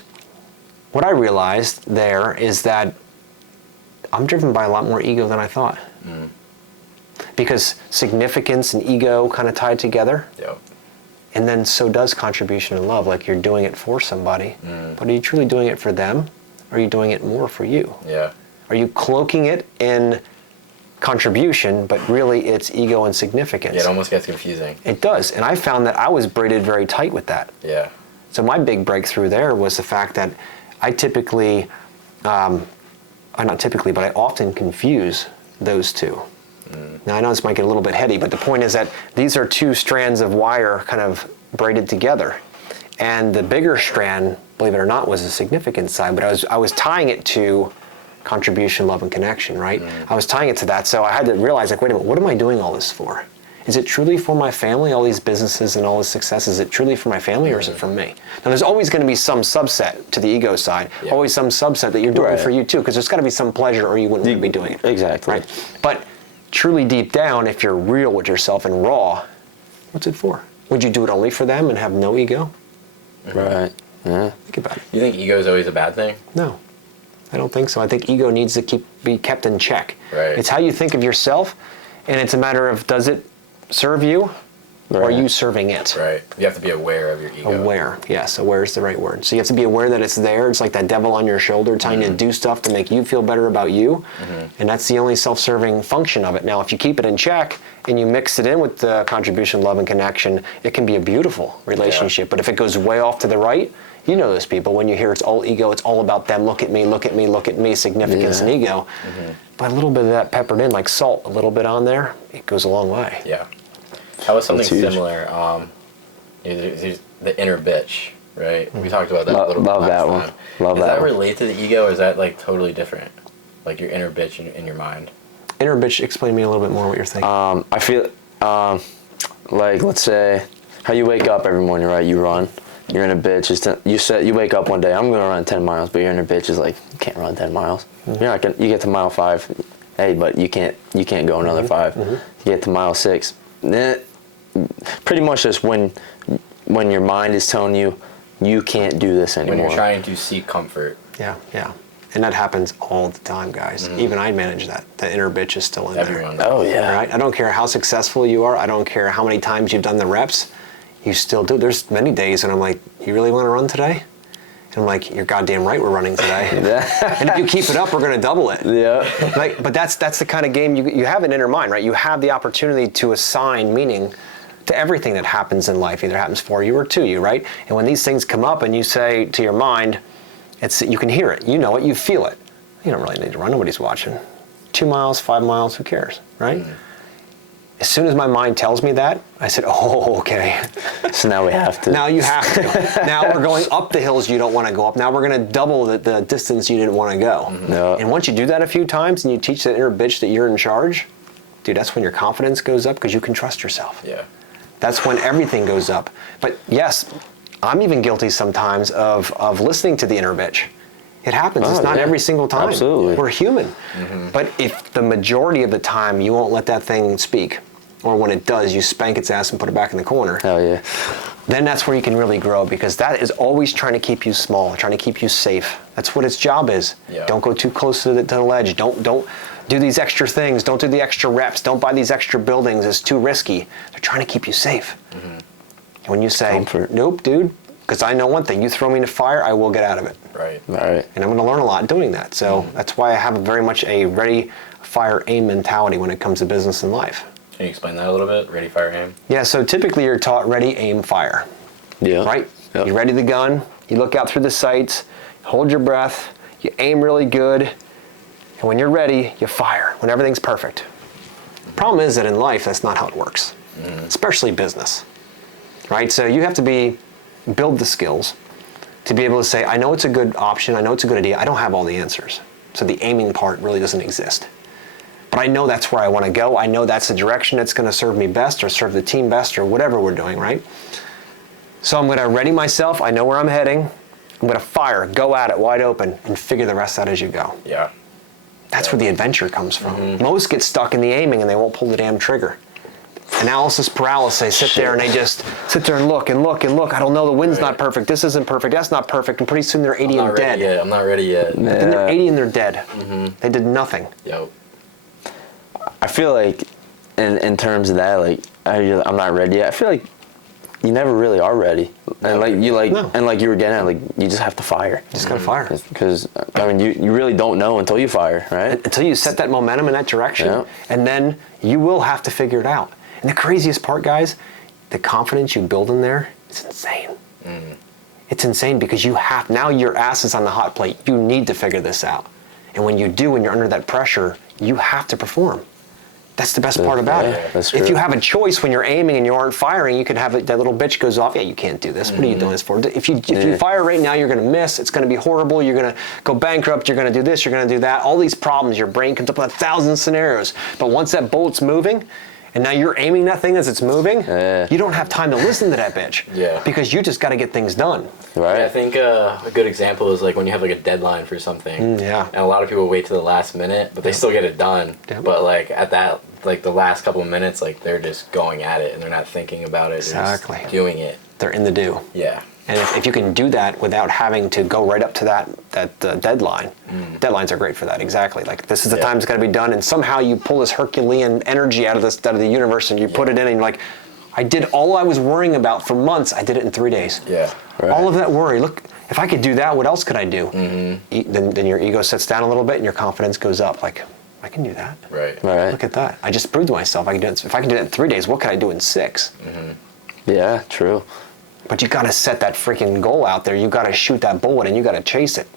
what I realized there is that I'm driven by a lot more ego than I thought. Because significance and ego kind of tied together. Yep. And then so does contribution and love. Like, you're doing it for somebody, but are you truly doing it for them? Or are you doing it more for you? Yeah. Are you cloaking it in contribution, but really it's ego and significance? Yeah, it almost gets confusing. It does. And I found that I was braided very tight with that. Yeah. So my big breakthrough there was the fact that I typically, not typically, but I often confuse those two. Now, I know this might get a little bit heady, but the point is that these are two strands of wire kind of braided together. And the bigger strand, believe it or not, was the significant side, but I was tying it to contribution, love, and connection, right? I was tying it to that, so I had to realize, like, wait a minute, what am I doing all this for? Is it truly for my family, all these businesses and all this success? Is it truly for my family or is it for me? Now, there's always going to be some subset to the ego side, always some subset that you're doing for you too, because there's got to be some pleasure or you wouldn't be doing it. Exactly. Right? But truly deep down, if you're real with yourself and raw, what's it for? Would you do it only for them and have no ego? Right. Yeah. Think about it. You think ego is always a bad thing? No, I don't think so. I think ego needs to be kept in check. Right. It's how you think of yourself, and it's a matter of, does it serve you, or are you serving it? Right. You have to be aware of your ego. Aware, yes, aware is the right word. So you have to be aware that it's there. It's like that devil on your shoulder telling you to do stuff to make you feel better about you, and that's the only self-serving function of it. Now, if you keep it in check and you mix it in with the contribution, love, and connection, it can be a beautiful relationship. But if it goes way off to the right, you know those people, when you hear it's all ego, it's all about them, look at me, look at me, look at me, significance and ego. But a little bit of that peppered in, like salt, a little bit on there, it goes a long way. Yeah. How was something That's huge. similar? There's the inner bitch, right? We talked about that a little bit Love that last one. time. Love Is that that one. related to the ego, or is that like totally different? Like your inner bitch in your mind? Inner bitch, explain to me a little bit more what you're thinking. I feel like, let's say how you wake up every morning, right? You run. Your inner bitch is you wake up one day, I'm gonna run 10 miles, but your inner bitch is like, you can't run 10 miles. You're not gonna. You get to mile 5, hey, but you can't go another 5. You get to mile 6, then pretty much just when your mind is telling you you can't do this anymore. When you're trying to seek comfort. Yeah. And that happens all the time, guys. Even I manage that. The inner bitch is still in Everyone there. does. Oh yeah. Right? I don't care how successful you are. I don't care how many times you've done the reps. You still do. There's many days when I'm like, you really want to run today? And I'm like, you're goddamn right we're running today. And if you keep it up, we're going to double it. Yeah. Like, but that's the kind of game you have an inner mind, right? You have the opportunity to assign meaning to everything that happens in life, either happens for you or to you, right? And when these things come up and you say to your mind, you can hear it, you know it, you feel it. You don't really need to run, nobody's watching. 2 miles, 5 miles, who cares, right? As soon as my mind tells me that, I said, oh, okay. So now we have to. Now you have to. Now we're going up the hills you don't want to go up. Now we're going to double the distance you didn't want to go. Yeah. And once you do that a few times and you teach that inner bitch that you're in charge, dude, that's when your confidence goes up because you can trust yourself. Yeah. That's when everything goes up. But yes, I'm even guilty sometimes of listening to the inner bitch. It happens. It's not every single time. Absolutely. We're human. But if the majority of the time you won't let that thing speak, or when it does, you spank its ass and put it back in the corner, Hell yeah. then that's where you can really grow, because that is always trying to keep you small, trying to keep you safe. That's what its job is. Yeah. Don't go too close to the ledge. Don't do these extra things. Don't do the extra reps. Don't buy these extra buildings. It's too risky. They're trying to keep you safe. And when you say, Comfort. nope, dude, because I know one thing, you throw me in a fire, I will get out of it. Right. All right. And I'm going to learn a lot doing that. So that's why I have very much a ready, fire, aim mentality when it comes to business and life. Can you explain that a little bit? Ready, fire, aim? Yeah, so typically you're taught ready, aim, fire. Yeah. Right? Yep. You ready the gun, you look out through the sights, hold your breath, you aim really good, and when you're ready, you fire, when everything's perfect. Problem is that in life, that's not how it works, especially business, right? So you have to build the skills to be able to say, I know it's a good option, I know it's a good idea, I don't have all the answers. So the aiming part really doesn't exist. But I know that's where I want to go, I know that's the direction that's going to serve me best or serve the team best or whatever we're doing, right? So I'm going to ready myself, I know where I'm heading, I'm going to fire, go at it wide open, and figure the rest out as you go. Yeah. That's where the adventure comes from. Most get stuck in the aiming and they won't pull the damn trigger. Analysis paralysis, sit there and they just sit there and look and look and look. I don't know, the wind's not perfect, this isn't perfect, that's not perfect, and pretty soon they're 80 and dead. I'm not ready yet. Then they're 80 and they're dead. They did nothing. Yep. I feel like, in terms of that, like I'm not ready yet. I feel like you never really are ready, and like you were getting at, like you just have to fire. Just gotta fire. Because I mean, you really don't know until you fire, right? Until you set that momentum in that direction, Yeah. and then you will have to figure it out. And the craziest part, guys, the confidence you build in there, it's insane. It's insane because now your ass is on the hot plate. You need to figure this out. And when you do, when you're under that pressure, you have to perform. That's the best part about it. That's If true. you have a choice when you're aiming and you aren't firing, you can have that little bitch goes off. Yeah, you can't do this. What are you doing this for? If you fire right now, you're going to miss. It's going to be horrible. You're going to go bankrupt. You're going to do this. You're going to do that. All these problems. Your brain comes up with 1,000 scenarios. But once that bullet's moving, and now you're aiming that thing as it's moving, Yeah. you don't have time to listen to that bitch. Yeah. Because you just got to get things done. Right. Yeah, I think a good example is like when you have like a deadline for something. Yeah. And a lot of people wait to the last minute, but they still get it done. Yeah. But like at that, like the last couple of minutes, like they're just going at it and they're not tings about it. Exactly. They're just doing it. They're in the do. Yeah. And if you can do that without having to go right up to that deadline, deadlines are great for that. Exactly. Like this is the time it's got to be done, and somehow you pull this Herculean energy out of the universe, and you put it in, and you're like, I did all I was worrying about for months. I did it in 3 days. Yeah. Right. All of that worry. Look, if I could do that, what else could I do? Then your ego sets down a little bit, and your confidence goes up. Like, I can do that. Right. Right. Look at that. I just proved to myself I can do it. If I can do it in 3 days, what can I do in 6? Yeah, true. But you got to set that freaking goal out there. You got to shoot that bullet, and you got to chase it.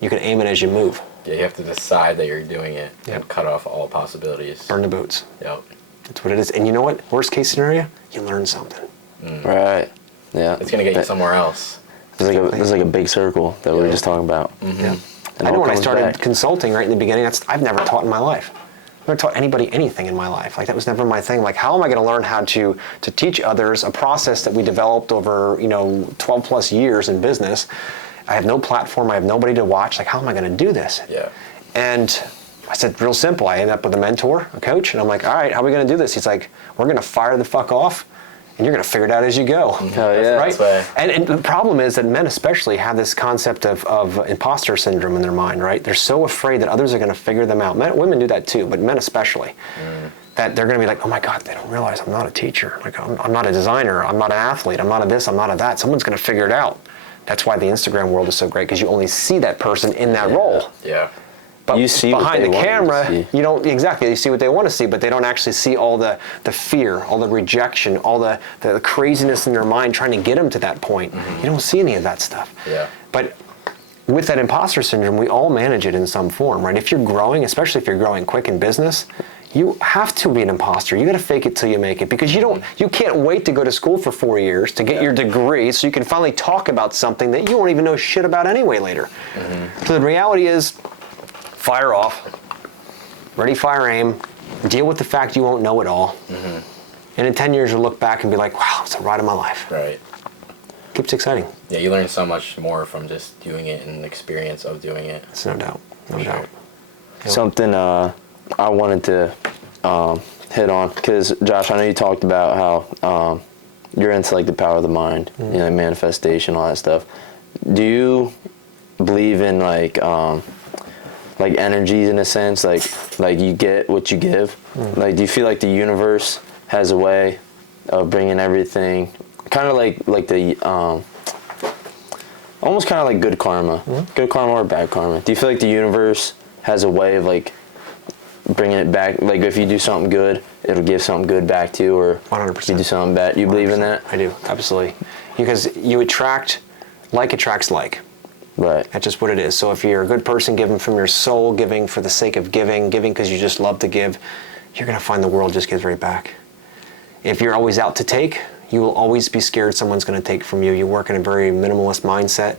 You can aim it as you move. Yeah, you have to decide that you're doing it Yep. and cut off all possibilities. Burn the boots. Yep. That's what it is. And you know what? Worst case scenario, you learn something. Right. Yeah. It's gonna get you somewhere else. There's like a big circle that we were just talking about. Yeah. And I know all when I comes started back. consulting right in the beginning, I've never taught in my life. I've never taught anybody anything in my life. Like that was never my thing. Like how am I going to learn how to teach others a process that we developed over 12 plus years in business? I have no platform. I have nobody to watch. Like how am I going to do this? Yeah. And I said, real simple. I ended up with a mentor, a coach, and I'm like, all right, how are we going to do this? He's like, we're going to fire the fuck off, and you're going to figure it out as you go. Hell yeah. Right? That's right. And the problem is that men especially have this concept of imposter syndrome in their mind, right? They're so afraid that others are going to figure them out. Women do that too, but men especially. That they're going to be like, oh my God, they don't realize I'm not a teacher. Like I'm not a designer. I'm not an athlete. I'm not a this. I'm not a that. Someone's going to figure it out. That's why the Instagram world is so great, because you only see that person in that role. Yeah. But You see what behind they the want you to camera, see. you don't exactly. You see what they want to see, but they don't actually see all the fear, all the rejection, all the craziness in their mind trying to get them to that point. You don't see any of that stuff. Yeah. But with that imposter syndrome, we all manage it in some form, right? If you're growing, especially if you're growing quick in business, you have to be an imposter. You got to fake it till you make it, because you can't wait to go to school for 4 years to get your degree so you can finally talk about something that you won't even know shit about anyway later. So the reality is, fire off, ready, fire, aim, deal with the fact you won't know it all. And in 10 years, you'll look back and be like, wow, it's the ride of my life. Right. Keeps exciting. Yeah, you learn so much more from just doing it and the experience of doing it. It's no doubt. No For sure. doubt. Something I wanted to hit on, because Josh, I know you talked about how you're into like the power of the mind, manifestation, all that stuff. Do you believe in like energies in a sense, like you get what you give? Like, do you feel like the universe has a way of bringing everything, kind of like the almost kind of like good karma, good karma or bad karma? Do you feel like the universe has a way of like bringing it back? Like if you do something good, it'll give something good back to you, or 100%. if you do something bad, you believe in that? I do, absolutely. Because you attracts like. Right. That's just what it is. So if you're a good person, giving from your soul, giving for the sake of giving because you just love to give, you're going to find the world just gives right back. If you're always out to take, you will always be scared someone's going to take from you. You work in a very minimalist mindset,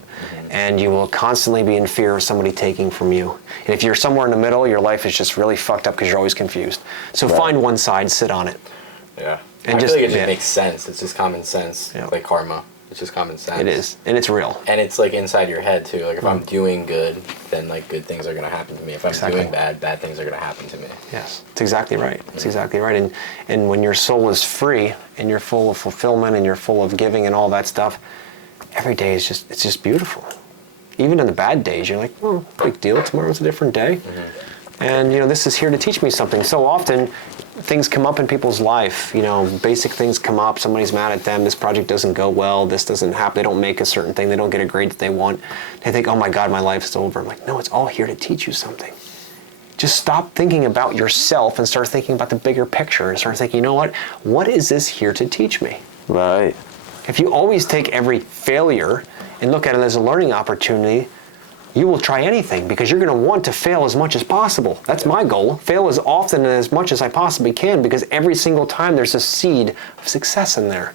and you will constantly be in fear of somebody taking from you. And if you're somewhere in the middle, your life is just really fucked up because you're always confused. So find one side, sit on it. Yeah. And I just- feel like it just yeah. makes sense. It's just common sense. Yeah. Like karma. It's just common sense. It is, and it's real. And it's like inside your head too. Like if I'm doing good, then like good things are gonna happen to me. If I'm Exactly. doing bad, bad things are gonna happen to me. Yes, it's exactly right. It's exactly right. And when your soul is free and you're full of fulfillment and you're full of giving and all that stuff, every day is just beautiful. Even in the bad days, you're like, oh, big deal. Tomorrow's a different day. And this is here to teach me something. So often, things come up in people's life. Basic things come up. Somebody's mad at them. This project doesn't go well. This doesn't happen. They don't make a certain thing. They don't get a grade that they want. They think, oh my God, my life's over. I'm like, no, it's all here to teach you something. Just stop thinking about yourself and start thinking about the bigger picture and start thinking, you know what is this here to teach me? Right. If you always take every failure and look at it as a learning opportunity, you will try anything because you're going to want to fail as much as possible. That's my goal. Fail as often and as much as I possibly can, because every single time there's a seed of success in there.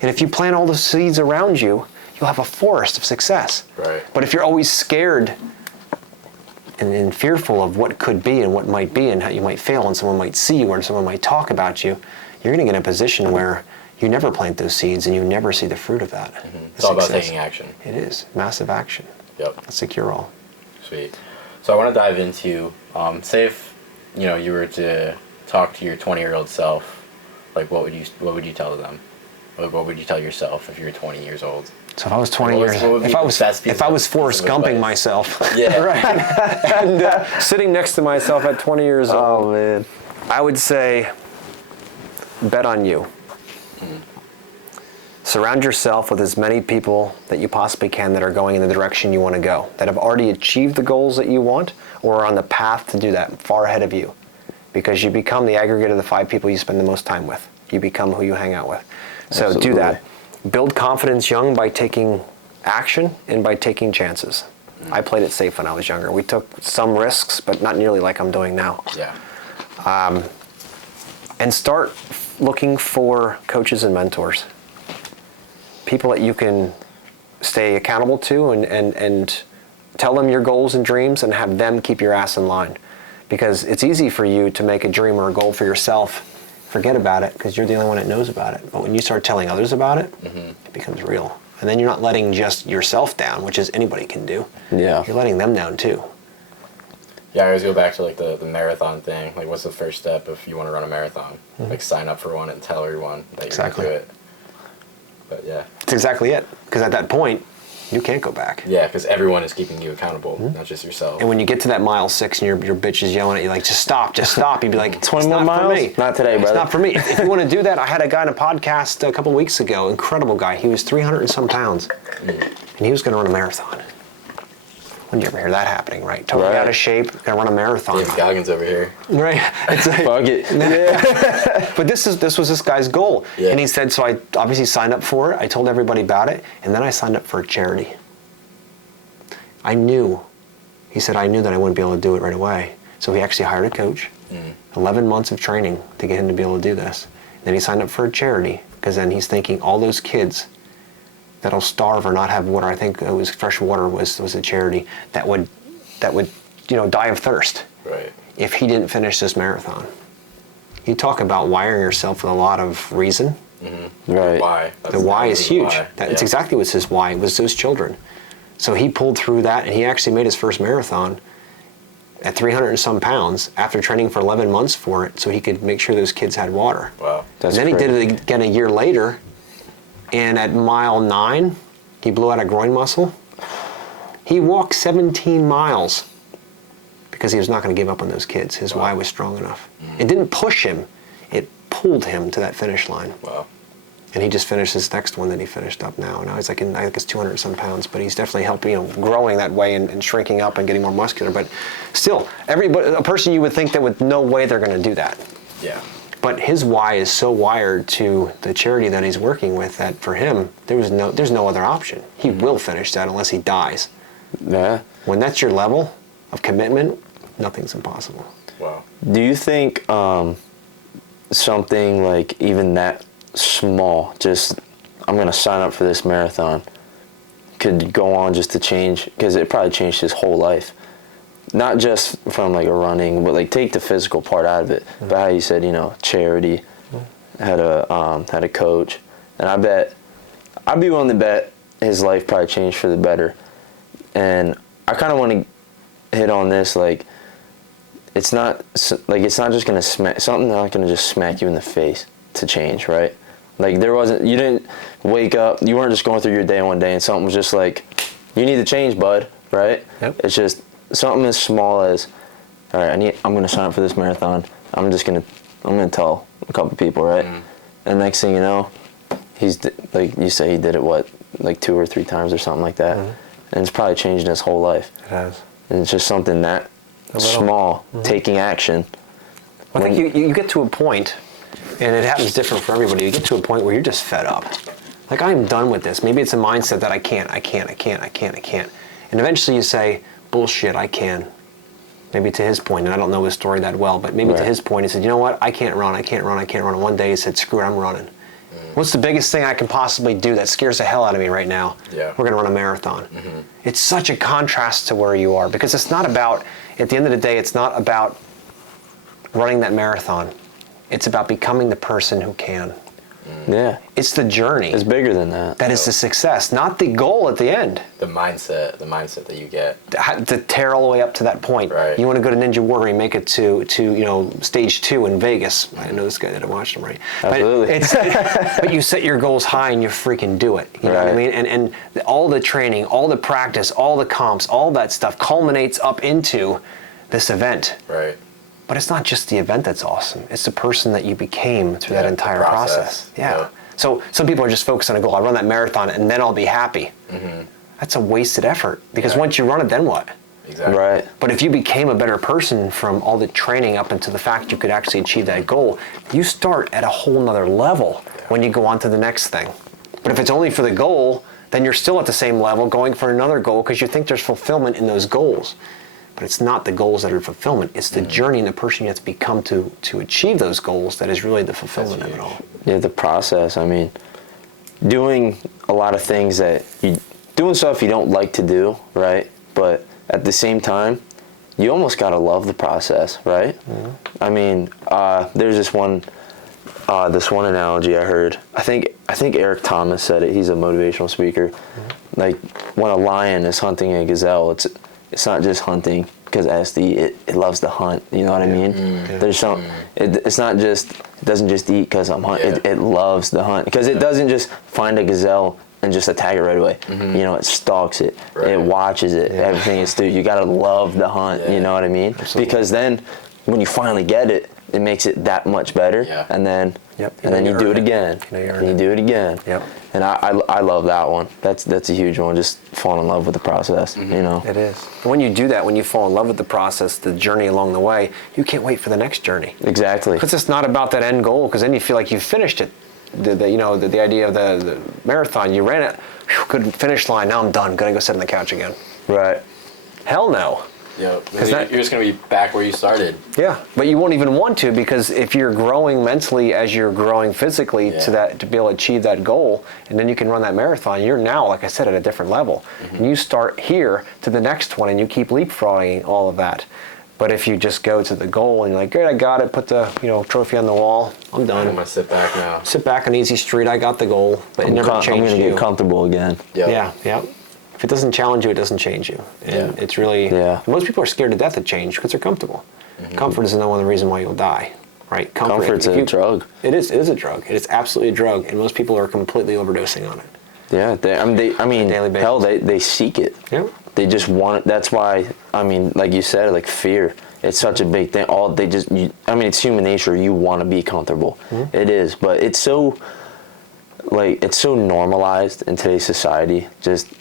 And if you plant all the seeds around you, you'll have a forest of success. Right. But if you're always scared and fearful of what could be and what might be and how you might fail and someone might see you or someone might talk about you, you're going to get in a position where you never plant those seeds and you never see the fruit of that. It's all about taking action. It is. Massive action. Yep. That's the cure-all. Sweet. So I want to dive into, say if, you were to talk to your 20-year-old self, like what would you tell them? Like, what would you tell yourself if you were 20 years old? So if I was 20 years, if I was Forrest Gumping myself, yeah, right, and sitting next to myself at 20 years old, man, I would say, bet on you. Surround yourself with as many people that you possibly can that are going in the direction you want to go, that have already achieved the goals that you want or are on the path to do that, far ahead of you. Because you become the aggregate of the 5 people you spend the most time with. You become who you hang out with. So Absolutely. do that. Build confidence young by taking action and by taking chances. I played it safe when I was younger. We took some risks, but not nearly like I'm doing now. Yeah. And start looking for coaches and mentors. People that you can stay accountable to and tell them your goals and dreams and have them keep your ass in line. Because it's easy for you to make a dream or a goal for yourself, forget about it because you're the only one that knows about it. But when you start telling others about it, it becomes real. And then you're not letting just yourself down, which is anybody can do. Yeah. You're letting them down too. Yeah, I always go back to like the marathon thing. Like, what's the first step if you want to run a marathon? Like, sign up for one and tell everyone that you're Exactly. going to do it. But yeah. That's exactly it. Because at that point, you can't go back. Yeah, because everyone is keeping you accountable, not just yourself. And when you get to that mile 6 and your bitch is yelling at you like, just stop, you'd be like, 20 more it's not for miles? me. Not today, It's brother. not for me. If you want to do that, I had a guy in a podcast a couple weeks ago, incredible guy. He was 300 and some pounds, and he was going to run a marathon. When did you ever hear that happening, right? Totally out of shape, going to run a marathon. David Goggins over here. Right. It's like, Fuck it. Yeah. but this was this guy's goal. Yeah. And he said, so I obviously signed up for it. I told everybody about it, and then I signed up for a charity. I knew that I wouldn't be able to do it right away. So he actually hired a coach, 11 months of training to get him to be able to do this. Then he signed up for a charity because then he's thinking all those kids that'll starve or not have water, I think it was fresh water was a charity, that would die of thirst Right. if he didn't finish this marathon. You talk about wiring yourself with a lot of reason. Right. Why? The why is huge. Why. That's exactly what's his why. It was those children. So he pulled through that, and he actually made his first marathon at 300 and some pounds after training for 11 months for it, so he could make sure those kids had water. Wow. That's And then crazy. he did it again a year later, and at mile 9, he blew out a groin muscle. He walked 17 miles because he was not going to give up on those kids. His why was strong enough. It didn't push him. It pulled him to that finish line. Wow. And he just finished his next one that he finished up now. Now he's like I think it's 200 and some pounds, but he's definitely helping, growing that way and shrinking up and getting more muscular. But still, a person you would think that with no way they're going to do that. Yeah. But his why is so wired to the charity that he's working with that for him, there's no other option. He will finish that unless he dies. Yeah. When that's your level of commitment, nothing's impossible. Wow. Do you think something like even that small, just I'm going to sign up for this marathon, could go on just to change? Because it probably changed his whole life. Not just from like a running, but like take the physical part out of it. But how you said, charity, had a coach, and I'd be willing to bet his life probably changed for the better. And I kind of want to hit on this, like it's not just gonna something not gonna just smack you in the face to change, right? Like you didn't wake up, you weren't just going through your day one day and something was just like, you need to change, bud, right? Yep. It's just something as small as, all right, I'm gonna sign up for this marathon. I'm gonna tell a couple people, right? And next thing you know, he's like you say, he did it like 2 or 3 times or something like that, and it's probably changing his whole life. It has. And it's just something that small, taking action. I think you get to a point, and it happens different for everybody, you get to a point where you're just fed up. Like, I'm done with this. Maybe it's a mindset that I can't. And eventually you say, bullshit, I can. Maybe to his point, and I don't know his story that well, but maybe to his point, he said, you know what, I can't run. And one day he said, screw it, I'm running. What's the biggest thing I can possibly do that scares the hell out of me right now? Yeah. We're going to run a marathon. It's such a contrast to where you are, because it's not about, at the end of the day, it's not about running that marathon. It's about becoming the person who can. Yeah. It's the journey. It's bigger than that. That is the success, not the goal at the end. The mindset that you get. To tear all the way up to that point. Right. You want to go to Ninja Warrior and make it to stage 2 in Vegas. I know this guy that I watched him, right? Absolutely. But you set your goals high and you freaking do it. You know what I mean? And all the training, all the practice, all the comps, all that stuff culminates up into this event. Right. But it's not just the event that's awesome. It's the person that you became through that entire process. Yeah. Yep. So some people are just focused on a goal. I run that marathon and then I'll be happy. That's a wasted effort, because once you run it, then what? Exactly. Right. But if you became a better person from all the training up into the fact you could actually achieve that goal, you start at a whole nother level when you go on to the next thing. But if it's only for the goal, then you're still at the same level going for another goal because you think there's fulfillment in those goals. But it's not the goals that are fulfillment. It's the journey and the person you have to become to achieve those goals that is really the fulfillment of it all. Yeah, the process. I mean, doing a lot of things doing stuff you don't like to do, right? But at the same time, you almost gotta love the process, right? I mean, there's this one analogy I heard. I think Eric Thomas said it. He's a motivational speaker. Like, when a lion is hunting a gazelle, it's not just hunting because it loves to hunt. You know what I mean? There's some. It's not just. It doesn't just eat because I'm hunting. It loves to hunt because it doesn't just find a gazelle and just attack it right away. You know, it stalks it. Right. It watches it. Everything it's doing. You gotta love the hunt. You know what I mean? Absolutely. Because then, when you finally get it, it makes it that much better. Yeah. And then. Yep. And then you do it again. And you do it again. Yep. And I love that one. That's a huge one. Just fall in love with the process. You know. It is. And when you do that, when you fall in love with the process, the journey along the way, you can't wait for the next journey. Exactly. Because it's not about that end goal, because then you feel like you've finished it. The idea of the marathon, you ran it, good finish line, now I'm done, gonna go sit on the couch again. Right. Hell no. You're just going to be back where you started. Yeah, but you won't even want to, because if you're growing mentally as you're growing physically to be able to achieve that goal, and then you can run that marathon, you're now, like I said, at a different level. And you start here to the next one, and you keep leapfrogging all of that. But if you just go to the goal and you're like, great, I got it, put the trophy on the wall, I'm done. I'm going to sit back now. Sit back on easy street, I got the goal, but it never changed you. I'm going to get comfortable again. Yep. Yeah. If it doesn't challenge you, it doesn't change you. And it's really, most people are scared to death of change because they're comfortable. Comfort is another reason why you'll die, right? Comfort's a drug. It is a drug. It is absolutely a drug, and most people are completely overdosing on it. Yeah, hell, they seek it. Yeah. They just want it. That's why, like you said, like fear. It's such a big thing. It's human nature. You want to be comfortable. It is, but it's so normalized in today's society. Just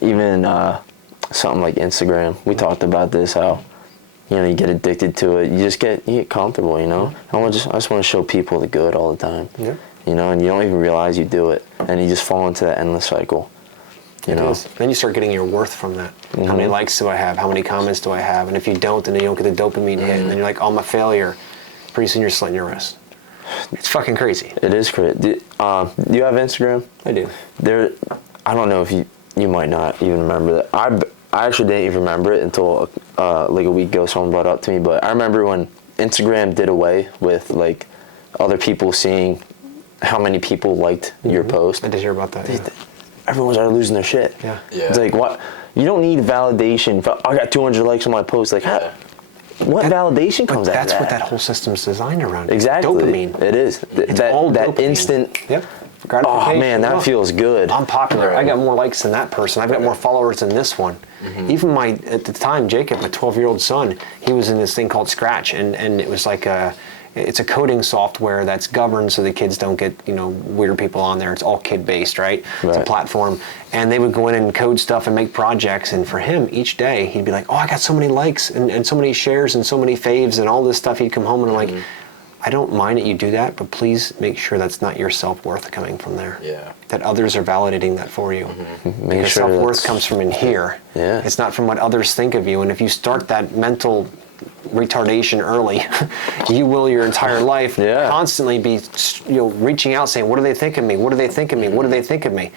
even something like Instagram. We talked about this, how you get addicted to it. You get comfortable. I just want to show people the good all the time. Yeah. And you don't even realize you do it, and you just fall into that endless cycle. Then you start getting your worth from that. How many likes do I have? How many comments do I have? And if you don't, then you don't get the dopamine hit, and then you're like, oh, I'm a failure. Pretty soon you're slitting your wrist. It's fucking crazy. It is crazy. Do you have Instagram? I do. I don't know if you might not even remember that. I actually didn't even remember it until like a week ago. Someone brought it up to me. But I remember when Instagram did away with like other people seeing how many people liked your post. I did hear about that. Yeah. Everyone started losing their shit. Yeah. It's like, what? You don't need validation. I got 200 likes on my post. Like, what validation comes out of that? That's what that whole system's designed around. Exactly. Dopamine. It is. It's all that dopamine. instant. Yep. Oh man, that feels good. I'm popular. I got more likes than that person. I've got more followers than this one. Even at the time, Jacob, my 12-year-old son, he was in this thing called Scratch, and it was like it's a coding software that's governed so the kids don't get weird people on there. It's all kid-based, right? It's a platform, and they would go in and code stuff and make projects. And for him, each day he'd be like, "Oh, I got so many likes and so many shares and so many faves and all this stuff." He'd come home and I'm like, I don't mind that you do that, but please make sure that's not your self-worth coming from there. Yeah. That others are validating that for you. Make Because sure self-worth comes from in here. Yeah. It's not from what others think of you. And if you start that mental retardation early, you will your entire life constantly be, reaching out saying, what do they think of me? What do they think of me? What do they think of me?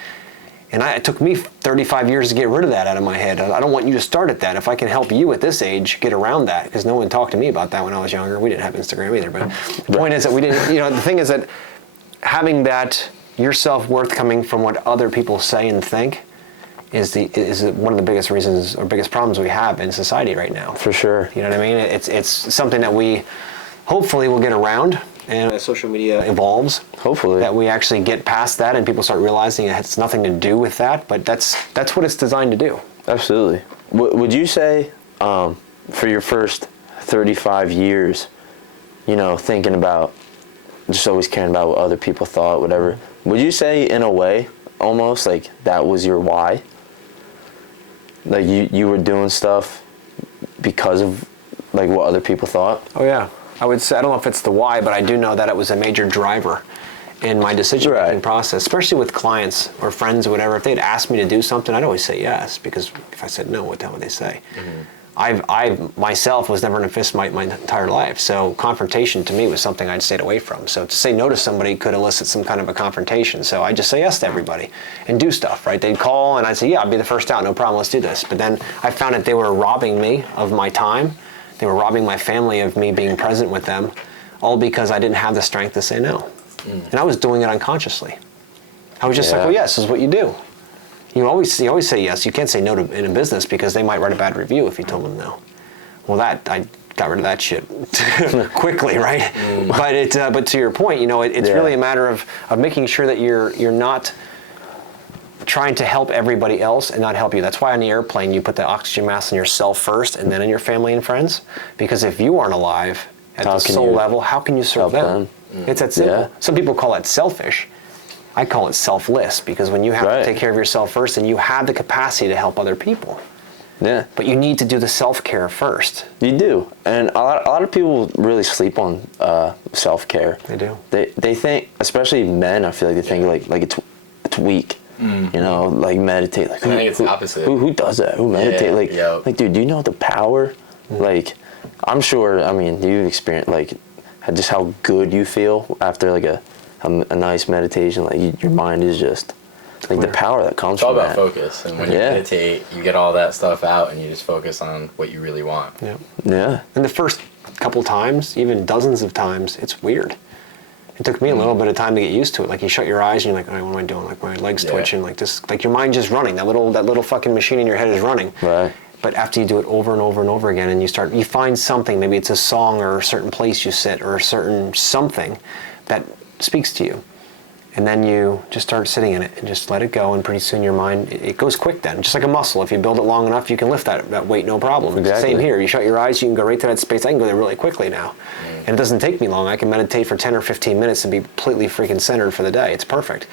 And it took me 35 years to get rid of that out of my head. I don't want you to start at that. If I can help you at this age get around that, because no one talked to me about that when I was younger. We didn't have Instagram either. But the point is that we didn't, the thing is that having that, your self-worth coming from what other people say and think is one of the biggest reasons or biggest problems we have in society right now. For sure. You know what I mean? It's something that we hopefully will get around. And as social media evolves, hopefully, that we actually get past that and people start realizing it has nothing to do with that, but that's what it's designed to do. Absolutely. Would you say, for your first 35 years, thinking about, just always caring about what other people thought, whatever, would you say in a way, almost like that was your why? Like you were doing stuff because of like what other people thought? Oh yeah. I would say, I don't know if it's the why, but I do know that it was a major driver in my decision-making process, especially with clients or friends or whatever. If they'd asked me to do something, I'd always say yes, because if I said no, what the hell would they say? Mm-hmm. I myself was never in a fist fight my entire life, so confrontation to me was something I'd stayed away from. So to say no to somebody could elicit some kind of a confrontation, so I just say yes to everybody and do stuff, right? They'd call and I'd say, yeah, I'll be the first out, no problem, let's do this. But then I found that they were robbing me of my time. They were robbing my family of me being present with them, all because I didn't have the strength to say no. And I was doing it unconsciously. I was just like, well, yes, this is what you do. You always say yes. You can't say no in a business because they might write a bad review if you told them no. Well, I got rid of that shit quickly, right? But to your point, it's really a matter of making sure that you're not trying to help everybody else and not help you. That's why on the airplane you put the oxygen mask on yourself first and then on your family and friends. Because if you aren't alive at the soul level, how can you serve them? It's that simple. Yeah. Some people call it selfish. I call it selfless, because when you have to take care of yourself first, then you have the capacity to help other people. Yeah. But you need to do the self-care first. You do. And a lot of people really sleep on self-care. They do. They think, especially men, I feel like they think like it's weak. Like meditate. Like, I think it's the opposite. Who does that? Who meditate? Like, dude, do you know the power? Like, I'm sure. I mean, you've experienced like just how good you feel after like a nice meditation. Like your mind is just like the power that comes from that. It's all about focus, and when you meditate, you get all that stuff out, and you just focus on what you really want. Yeah. Yeah. And the first couple times, even dozens of times, it's weird. It took me a little bit of time to get used to it. Like you shut your eyes and you're like, all right, what am I doing? Like my legs twitching, like this, like your mind just running. That little fucking machine in your head is running. Right. But after you do it over and over and over again, and you find something, maybe it's a song or a certain place you sit or a certain something that speaks to you. And then you just start sitting in it and just let it go, and pretty soon your mind, it goes quick then. Just like a muscle. If you build it long enough, you can lift that weight no problem. Exactly. It's the same here. You shut your eyes, you can go right to that space. I can go there really quickly now. And it doesn't take me long. I can meditate for 10 or 15 minutes and be completely freaking centered for the day. It's perfect.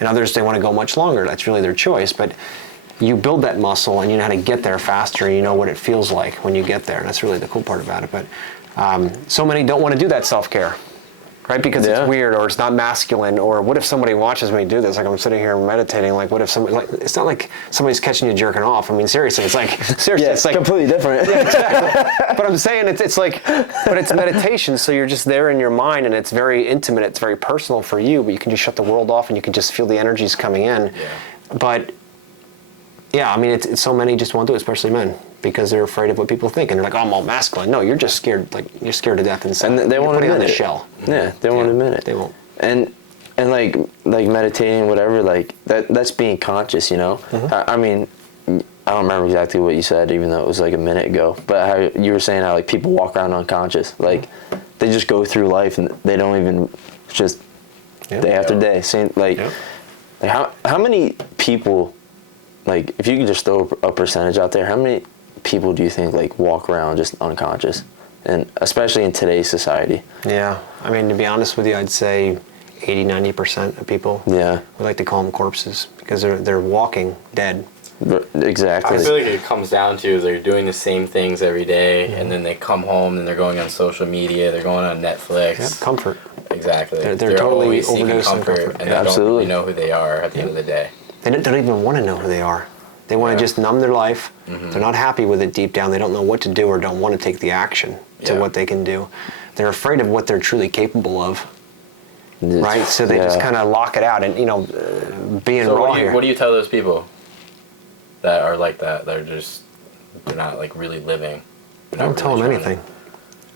And others, they want to go much longer. That's really their choice. But you build that muscle and you know how to get there faster, and you know what it feels like when you get there. And that's really the cool part about it. But so many don't want to do that self-care. Right? Because it's weird, or it's not masculine, or what if somebody watches me do this? Like I'm sitting here meditating, like what if somebody, like it's not like somebody's catching you jerking off. I mean, seriously, it's like, it's like completely different. Yeah, exactly. But I'm saying it's like, but it's meditation, so you're just there in your mind, and it's very intimate, it's very personal for you, but you can just shut the world off and you can just feel the energies coming in. Yeah. But yeah, I mean, it's so many just won't do it, especially men, because they're afraid of what people think, and they're like, "Oh, I'm all masculine." No, you're just scared. Like you're scared to death inside. And they won't admit it. Shell. Yeah, they won't admit it. They won't. And like meditating, whatever, like that's being conscious, you know. Mm-hmm. I mean, I don't remember exactly what you said, even though it was like a minute ago. But how you were saying how like people walk around unconscious, like they just go through life and they don't even just day after day. Same like how many people, like if you could just throw a percentage out there, how many people do you think like walk around just unconscious, and especially in today's society? Yeah, I mean, to be honest with you, I'd say 80-90% of people. Yeah, we like to call them corpses because they're walking dead. Exactly. I feel like it comes down to they're doing the same things every day, and then they come home and they're going on social media, they're going on Netflix. Yeah, comfort. Exactly. They're totally always seeking overdosing comfort, and they don't really know who they are at the end of the day. They don't even want to know who they are. They want to just numb their life. Mm-hmm. They're not happy with it deep down. They don't know what to do or don't want to take the action. to what they can do. They're afraid of what they're truly capable of. Right, so they just kind of lock it out, and being raw here. What do you tell those people that are like that? They're not like really living. I don't tell them anything.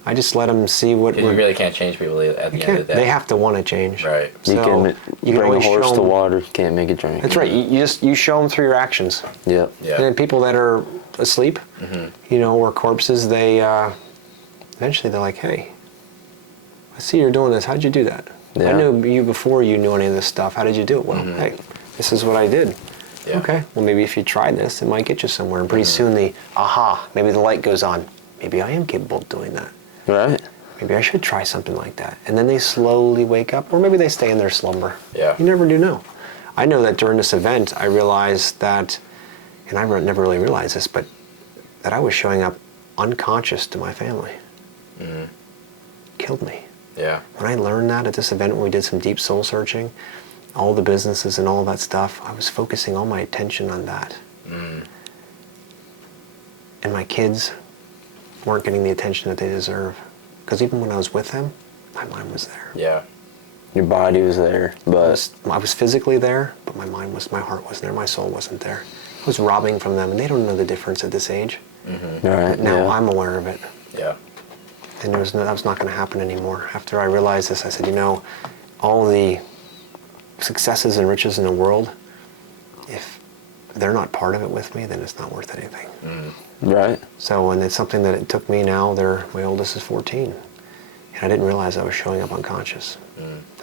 I just let them see what. You really can't change people at the end of the day. They have to want to change. Right. You can bring a horse to water. You can't make it drink. That's right. You show them through your actions. Yeah. And people that are asleep, or corpses, they eventually they're like, hey, I see you're doing this. How'd you do that? Yeah. I knew you before you knew any of this stuff. How did you do it? Well, hey, this is what I did. Yeah. Okay, well maybe if you try this, it might get you somewhere. And pretty soon maybe the light goes on. Maybe I am capable of doing that. Right. Maybe I should try something like that. And then they slowly wake up, or maybe they stay in their slumber. Yeah. You never do know. I know that during this event, I realized that, and I never really realized this, but that I was showing up unconscious to my family. Killed me. Yeah. When I learned that at this event when we did some deep soul searching, all the businesses and all that stuff, I was focusing all my attention on that. And my kids weren't getting the attention that they deserve. Because even when I was with them, my mind was there. Yeah. Your body was there, but I was physically there, but my heart wasn't there, my soul wasn't there. I was robbing from them, and they don't know the difference at this age. right. Now I'm aware of it. Yeah. And that was not going to happen anymore. After I realized this, I said, all the successes and riches in the world, if they're not part of it with me, then it's not worth anything. Right. So, and it's something that it took me now, my oldest is 14. And I didn't realize I was showing up unconscious.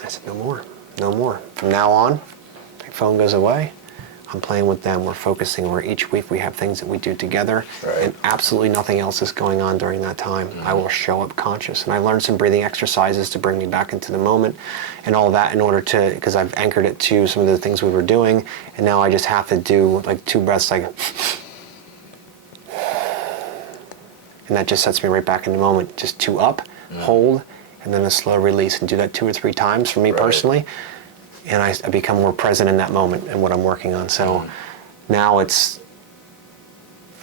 I said, no more. From now on, my phone goes away. I'm playing with them. We're focusing. Each week we have things that we do together, and absolutely nothing else is going on during that time. I will show up conscious. And I learned some breathing exercises to bring me back into the moment and all that in order to, because I've anchored it to some of the things we were doing, and now I just have to do like 2 breaths, like, and that just sets me right back in the moment. Just 2 up, hold, and then a slow release, and do that 2 or 3 times for me personally. And I become more present in that moment and what I'm working on. So now it's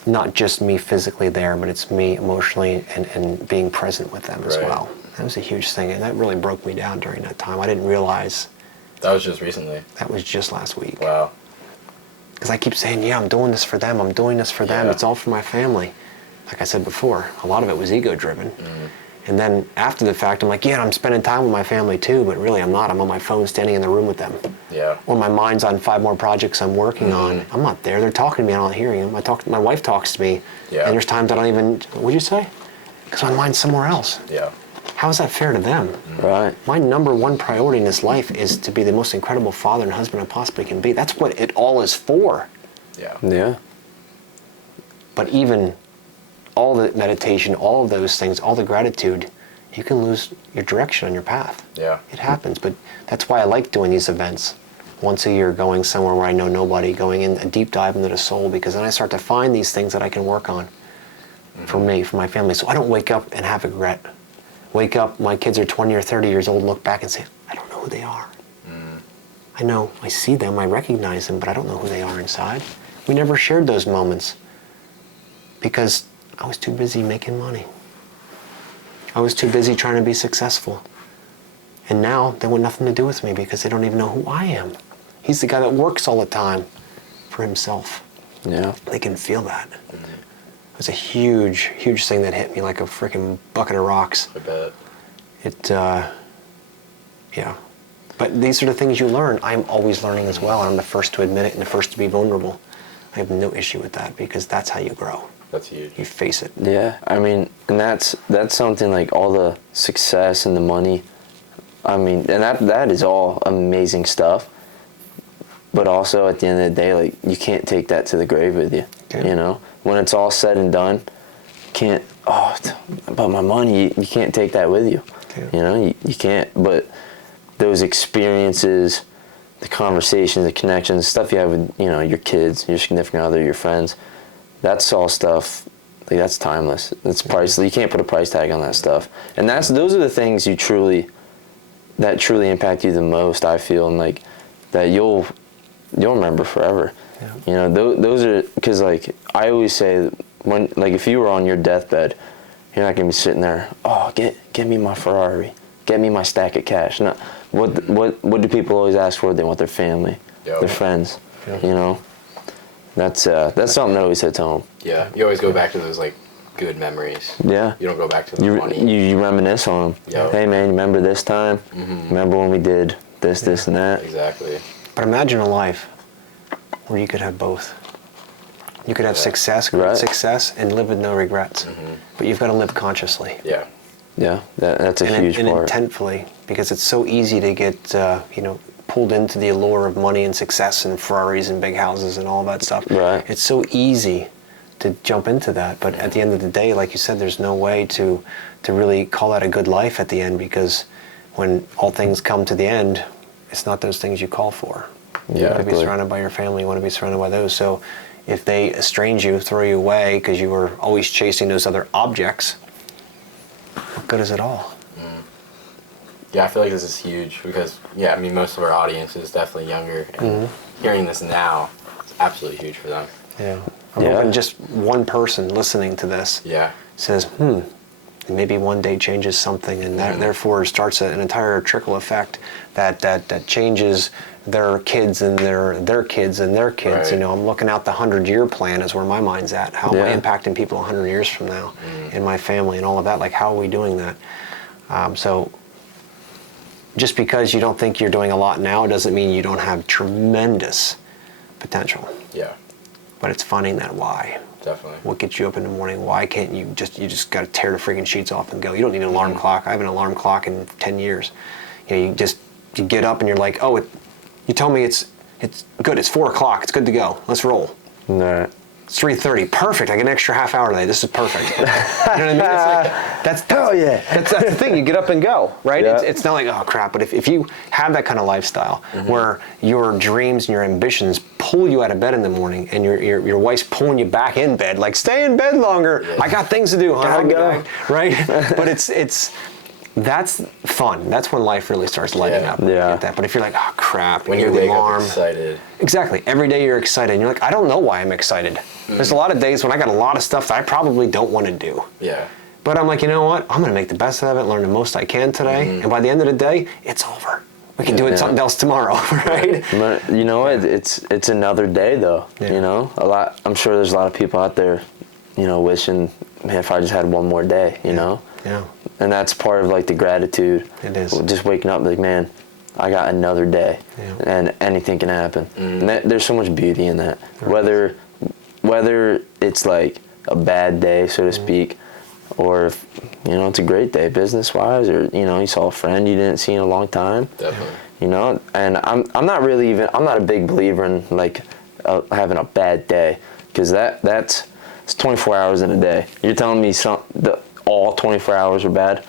not just me physically there, but it's me emotionally and being present with them as well. That was a huge thing, and that really broke me down during that time. I didn't realize. That was just recently. That was just last week. Wow. Because I keep saying, I'm doing this for them. I'm doing this for them. It's all for my family. Like I said before, a lot of it was ego-driven. And then after the fact, I'm like, I'm spending time with my family too, but really I'm not. I'm on my phone standing in the room with them. Yeah. Or my mind's on 5 more projects I'm working on. I'm not there. They're talking to me. I'm not hearing them. My wife talks to me. Yeah. And there's times I don't even, what'd you say? Because my mind's somewhere else. Yeah. How is that fair to them? Right. My number 1 priority in this life is to be the most incredible father and husband I possibly can be. That's what it all is for. Yeah. Yeah. But even all the meditation, all of those things, all the gratitude, you can lose your direction on your path. Yeah. It happens, but that's why I like doing these events. Once a year, going somewhere where I know nobody, going in a deep dive into the soul, because then I start to find these things that I can work on for me, for my family. So I don't wake up and have regret. Wake up, my kids are 20 or 30 years old, look back and say, I don't know who they are. I know, I see them, I recognize them, but I don't know who they are inside. We never shared those moments because I was too busy making money. I was too busy trying to be successful. And now they want nothing to do with me because they don't even know who I am. He's the guy that works all the time for himself. Yeah. They can feel that. It was a huge, huge thing that hit me like a freaking bucket of rocks. I bet. Yeah. But these are the things you learn. I'm always learning as well, and I'm the first to admit it and the first to be vulnerable. I have no issue with that because that's how you grow. That's huge. You face it. Yeah, I mean, and that's something like all the success and the money. I mean, and that is all amazing stuff. But also at the end of the day, like you can't take that to the grave with you. Okay. You know, when it's all said and done, you can't. Oh, about my money, you can't take that with you. Okay. You know, you can't. But those experiences, the conversations, the connections, stuff you have with your kids, your significant other, your friends. That's all stuff, like that's timeless. It's priceless. You can't put a price tag on that stuff. And those are the things that truly impact you the most, I feel, and like that you'll remember forever. Yeah. Those are, because like I always say, when like if you were on your deathbed, You're not gonna be sitting there, oh, get me my Ferrari, get me my stack of cash. No, what do people always ask for? They want their family, their friends. Yep. You know, that's something that always hits home. Yeah, you always go back to those like good memories. Yeah. You don't go back to the money. You reminisce on them. Yep. Hey man, remember this time? Remember when we did this and that? Exactly. But imagine a life where you could have both. You could have success, great success, and live with no regrets. But you've got to live consciously. Yeah. Yeah, that's a huge and part. intentfully, because it's so easy to get pulled into the allure of money and success and Ferraris and big houses and all that stuff. Right. It's so easy to jump into that, but at the end of the day, like you said, there's no way to really call that a good life at the end, because when all things come to the end, it's not those things you call for. You want to be surrounded by your family, you want to be surrounded by those. So if they estrange you, throw you away because you were always chasing those other objects, what good is it all? Yeah, I feel like this is huge because, I mean, most of our audience is definitely younger, and hearing this now is absolutely huge for them. Yeah. I'm hoping just one person listening to this says, maybe one day changes something, and that therefore starts an entire trickle effect that changes their kids and their kids and their kids. Right. You know, I'm looking out the 100-year plan is where my mind's at. How am I impacting people 100 years from now in my family and all of that? Like, how are we doing that? So just because you don't think you're doing a lot now doesn't mean you don't have tremendous potential. Yeah. But it's finding that why. Definitely. What gets you up in the morning? Why can't you just got to tear the freaking sheets off and go? You don't need an alarm clock. I have an alarm clock in 10 years. You know, you get up and you're like, oh, you told me it's good. It's 4 o'clock. It's good to go. Let's roll. Right. It's 3:30. Perfect. I get an extra half hour today. This is perfect. You know what I mean? It's like, that's the thing. You get up and go, right? Yeah. It's not like, oh crap. But if you have that kind of lifestyle where your dreams and your ambitions pull you out of bed in the morning, and your wife's pulling you back in bed, like stay in bed longer. I got things to do. Gotta go. Right? But that's fun. That's when life really starts lighting up. When you get that. But if you're like, oh crap, when you hear the wake alarm. up excited. Exactly. Every day you're excited. And you're like, I don't know why I'm excited. There's a lot of days when I got a lot of stuff that I probably don't want to do. Yeah. But I'm like, you know what? I'm going to make the best of it, learn the most I can today. And by the end of the day, it's over. We can do it something else tomorrow, right? But you know what? It's another day though. Yeah. You know, I'm sure there's a lot of people out there, you know, wishing, man, if I just had one more day, you know? Yeah. And that's part of like the gratitude. It is. Just waking up like, man, I got another day, and anything can happen. And there's so much beauty in that. Whether it's like a bad day, so to speak, or if, you know, it's a great day business-wise, or, you know, you saw a friend you didn't see in a long time. Definitely. You know, and I'm not a big believer in like having a bad day, because it's 24 hours in a day. You're telling me all 24 hours are bad,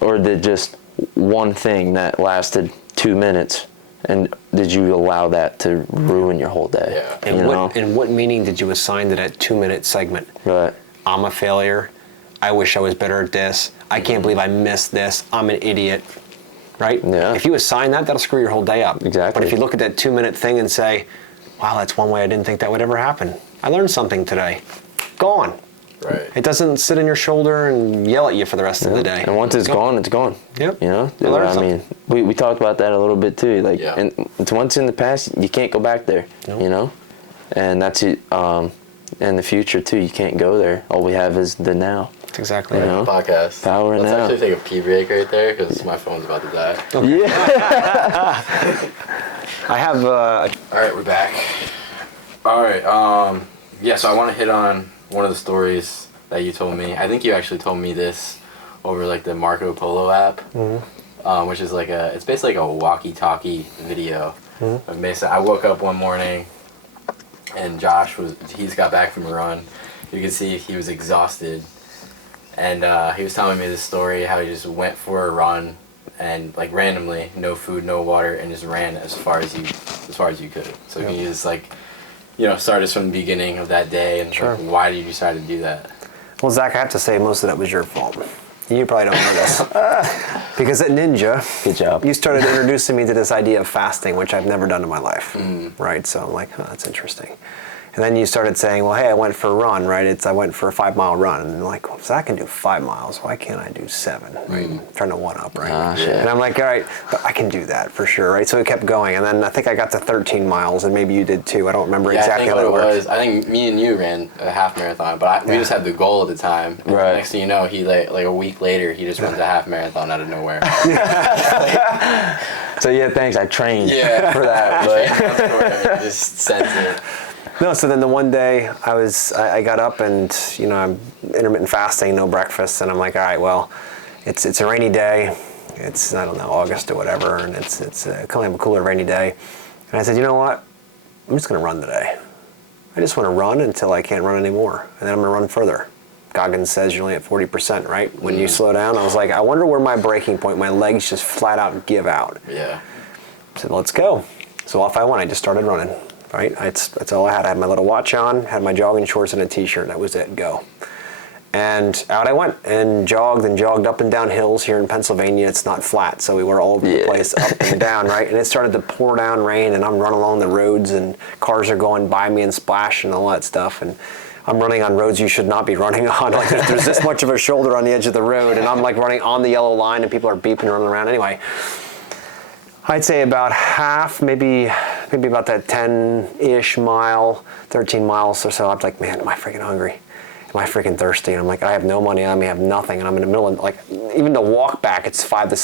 or did just one thing that lasted 2 minutes, and did you allow that to ruin your whole day? Yeah. And what meaning did you assign to that 2-minute segment? Right. I'm a failure. I wish I was better at this. I can't believe I missed this. I'm an idiot. Right? Yeah. If you assign that, that'll screw your whole day up. Exactly. But if you look at that 2-minute thing and say, wow, that's one way I didn't think that would ever happen. I learned something today. Go on. Right. It doesn't sit in your shoulder and yell at you for the rest of the day. And once it's gone, it's gone. Yep. You know? I mean, we talked about that a little bit too. Like, and it's once in the past, you can't go back there. Nope. You know? And that's it. In the future too, you can't go there. All we have is the now. That's exactly You right. know? Podcast. Power Let's now. actually take a pee break right there because my phone's about to die. Yeah. I have... All right, we're back. All right. So I want to hit on one of the stories that you told me. I think you actually told me this over like the Marco Polo app, which is like it's basically like a walkie-talkie video. Of basically, I woke up one morning, and he's got back from a run. You could see he was exhausted, and he was telling me this story how he just went for a run and like randomly, no food, no water, and just ran as far as you could. So can you just like, you know, start us from the beginning of that day and like, why did you decide to do that? Well, Zach, I have to say most of that was your fault. You probably don't know this. Because at Ninja, Good job. you started introducing me to this idea of fasting, which I've never done in my life. Right? So I'm like, that's interesting. And then you started saying, well, hey, I went for a run, right? I went for a 5 mile run. And like, well, so I can do 5 miles. Why can't I do 7? Right? Trying to one up, right? Shit. And I'm like, all right, but I can do that for sure, right? So we kept going. And then I think I got to 13 miles, and maybe you did too. I don't remember exactly I think how it what it worked. was, I think me and you ran a half marathon, but we just had the goal at the time. And Right. next thing you know, he like a week later, he just runs a half marathon out of nowhere. So yeah, thanks. I trained for that. But Just sends it. No, so then the one day I got up and, I'm intermittent fasting, no breakfast, and I'm like, all right, well, it's a rainy day. It's, I don't know, August or whatever, and it's kind of a cooler rainy day. And I said, you know what? I'm just going to run today. I just want to run until I can't run anymore, and then I'm going to run further. Goggins says you're only at 40%, right? When you slow down, I was like, I wonder where my breaking point, my legs just flat out give out. Yeah. I said, let's go. So off I went. I just started running, right? That's all I had. I had my little watch on, had my jogging shorts and a t-shirt. That was it, go. And out I went and jogged up and down hills here in Pennsylvania. It's not flat, so we were all over the place, up and down, right? And it started to pour down rain, and I'm running along the roads, and cars are going by me and splashing and all that stuff. And I'm running on roads you should not be running on. Like there's this much of a shoulder on the edge of the road, and I'm like running on the yellow line, and people are beeping and running around. Anyway, I'd say about half, maybe about that 10-ish mile, 13 miles or so. I'm like, man, am I freaking hungry? Am I freaking thirsty? And I'm like, I have no money on me, I have nothing, and I'm in the middle of, like, even to walk back, it's 5 to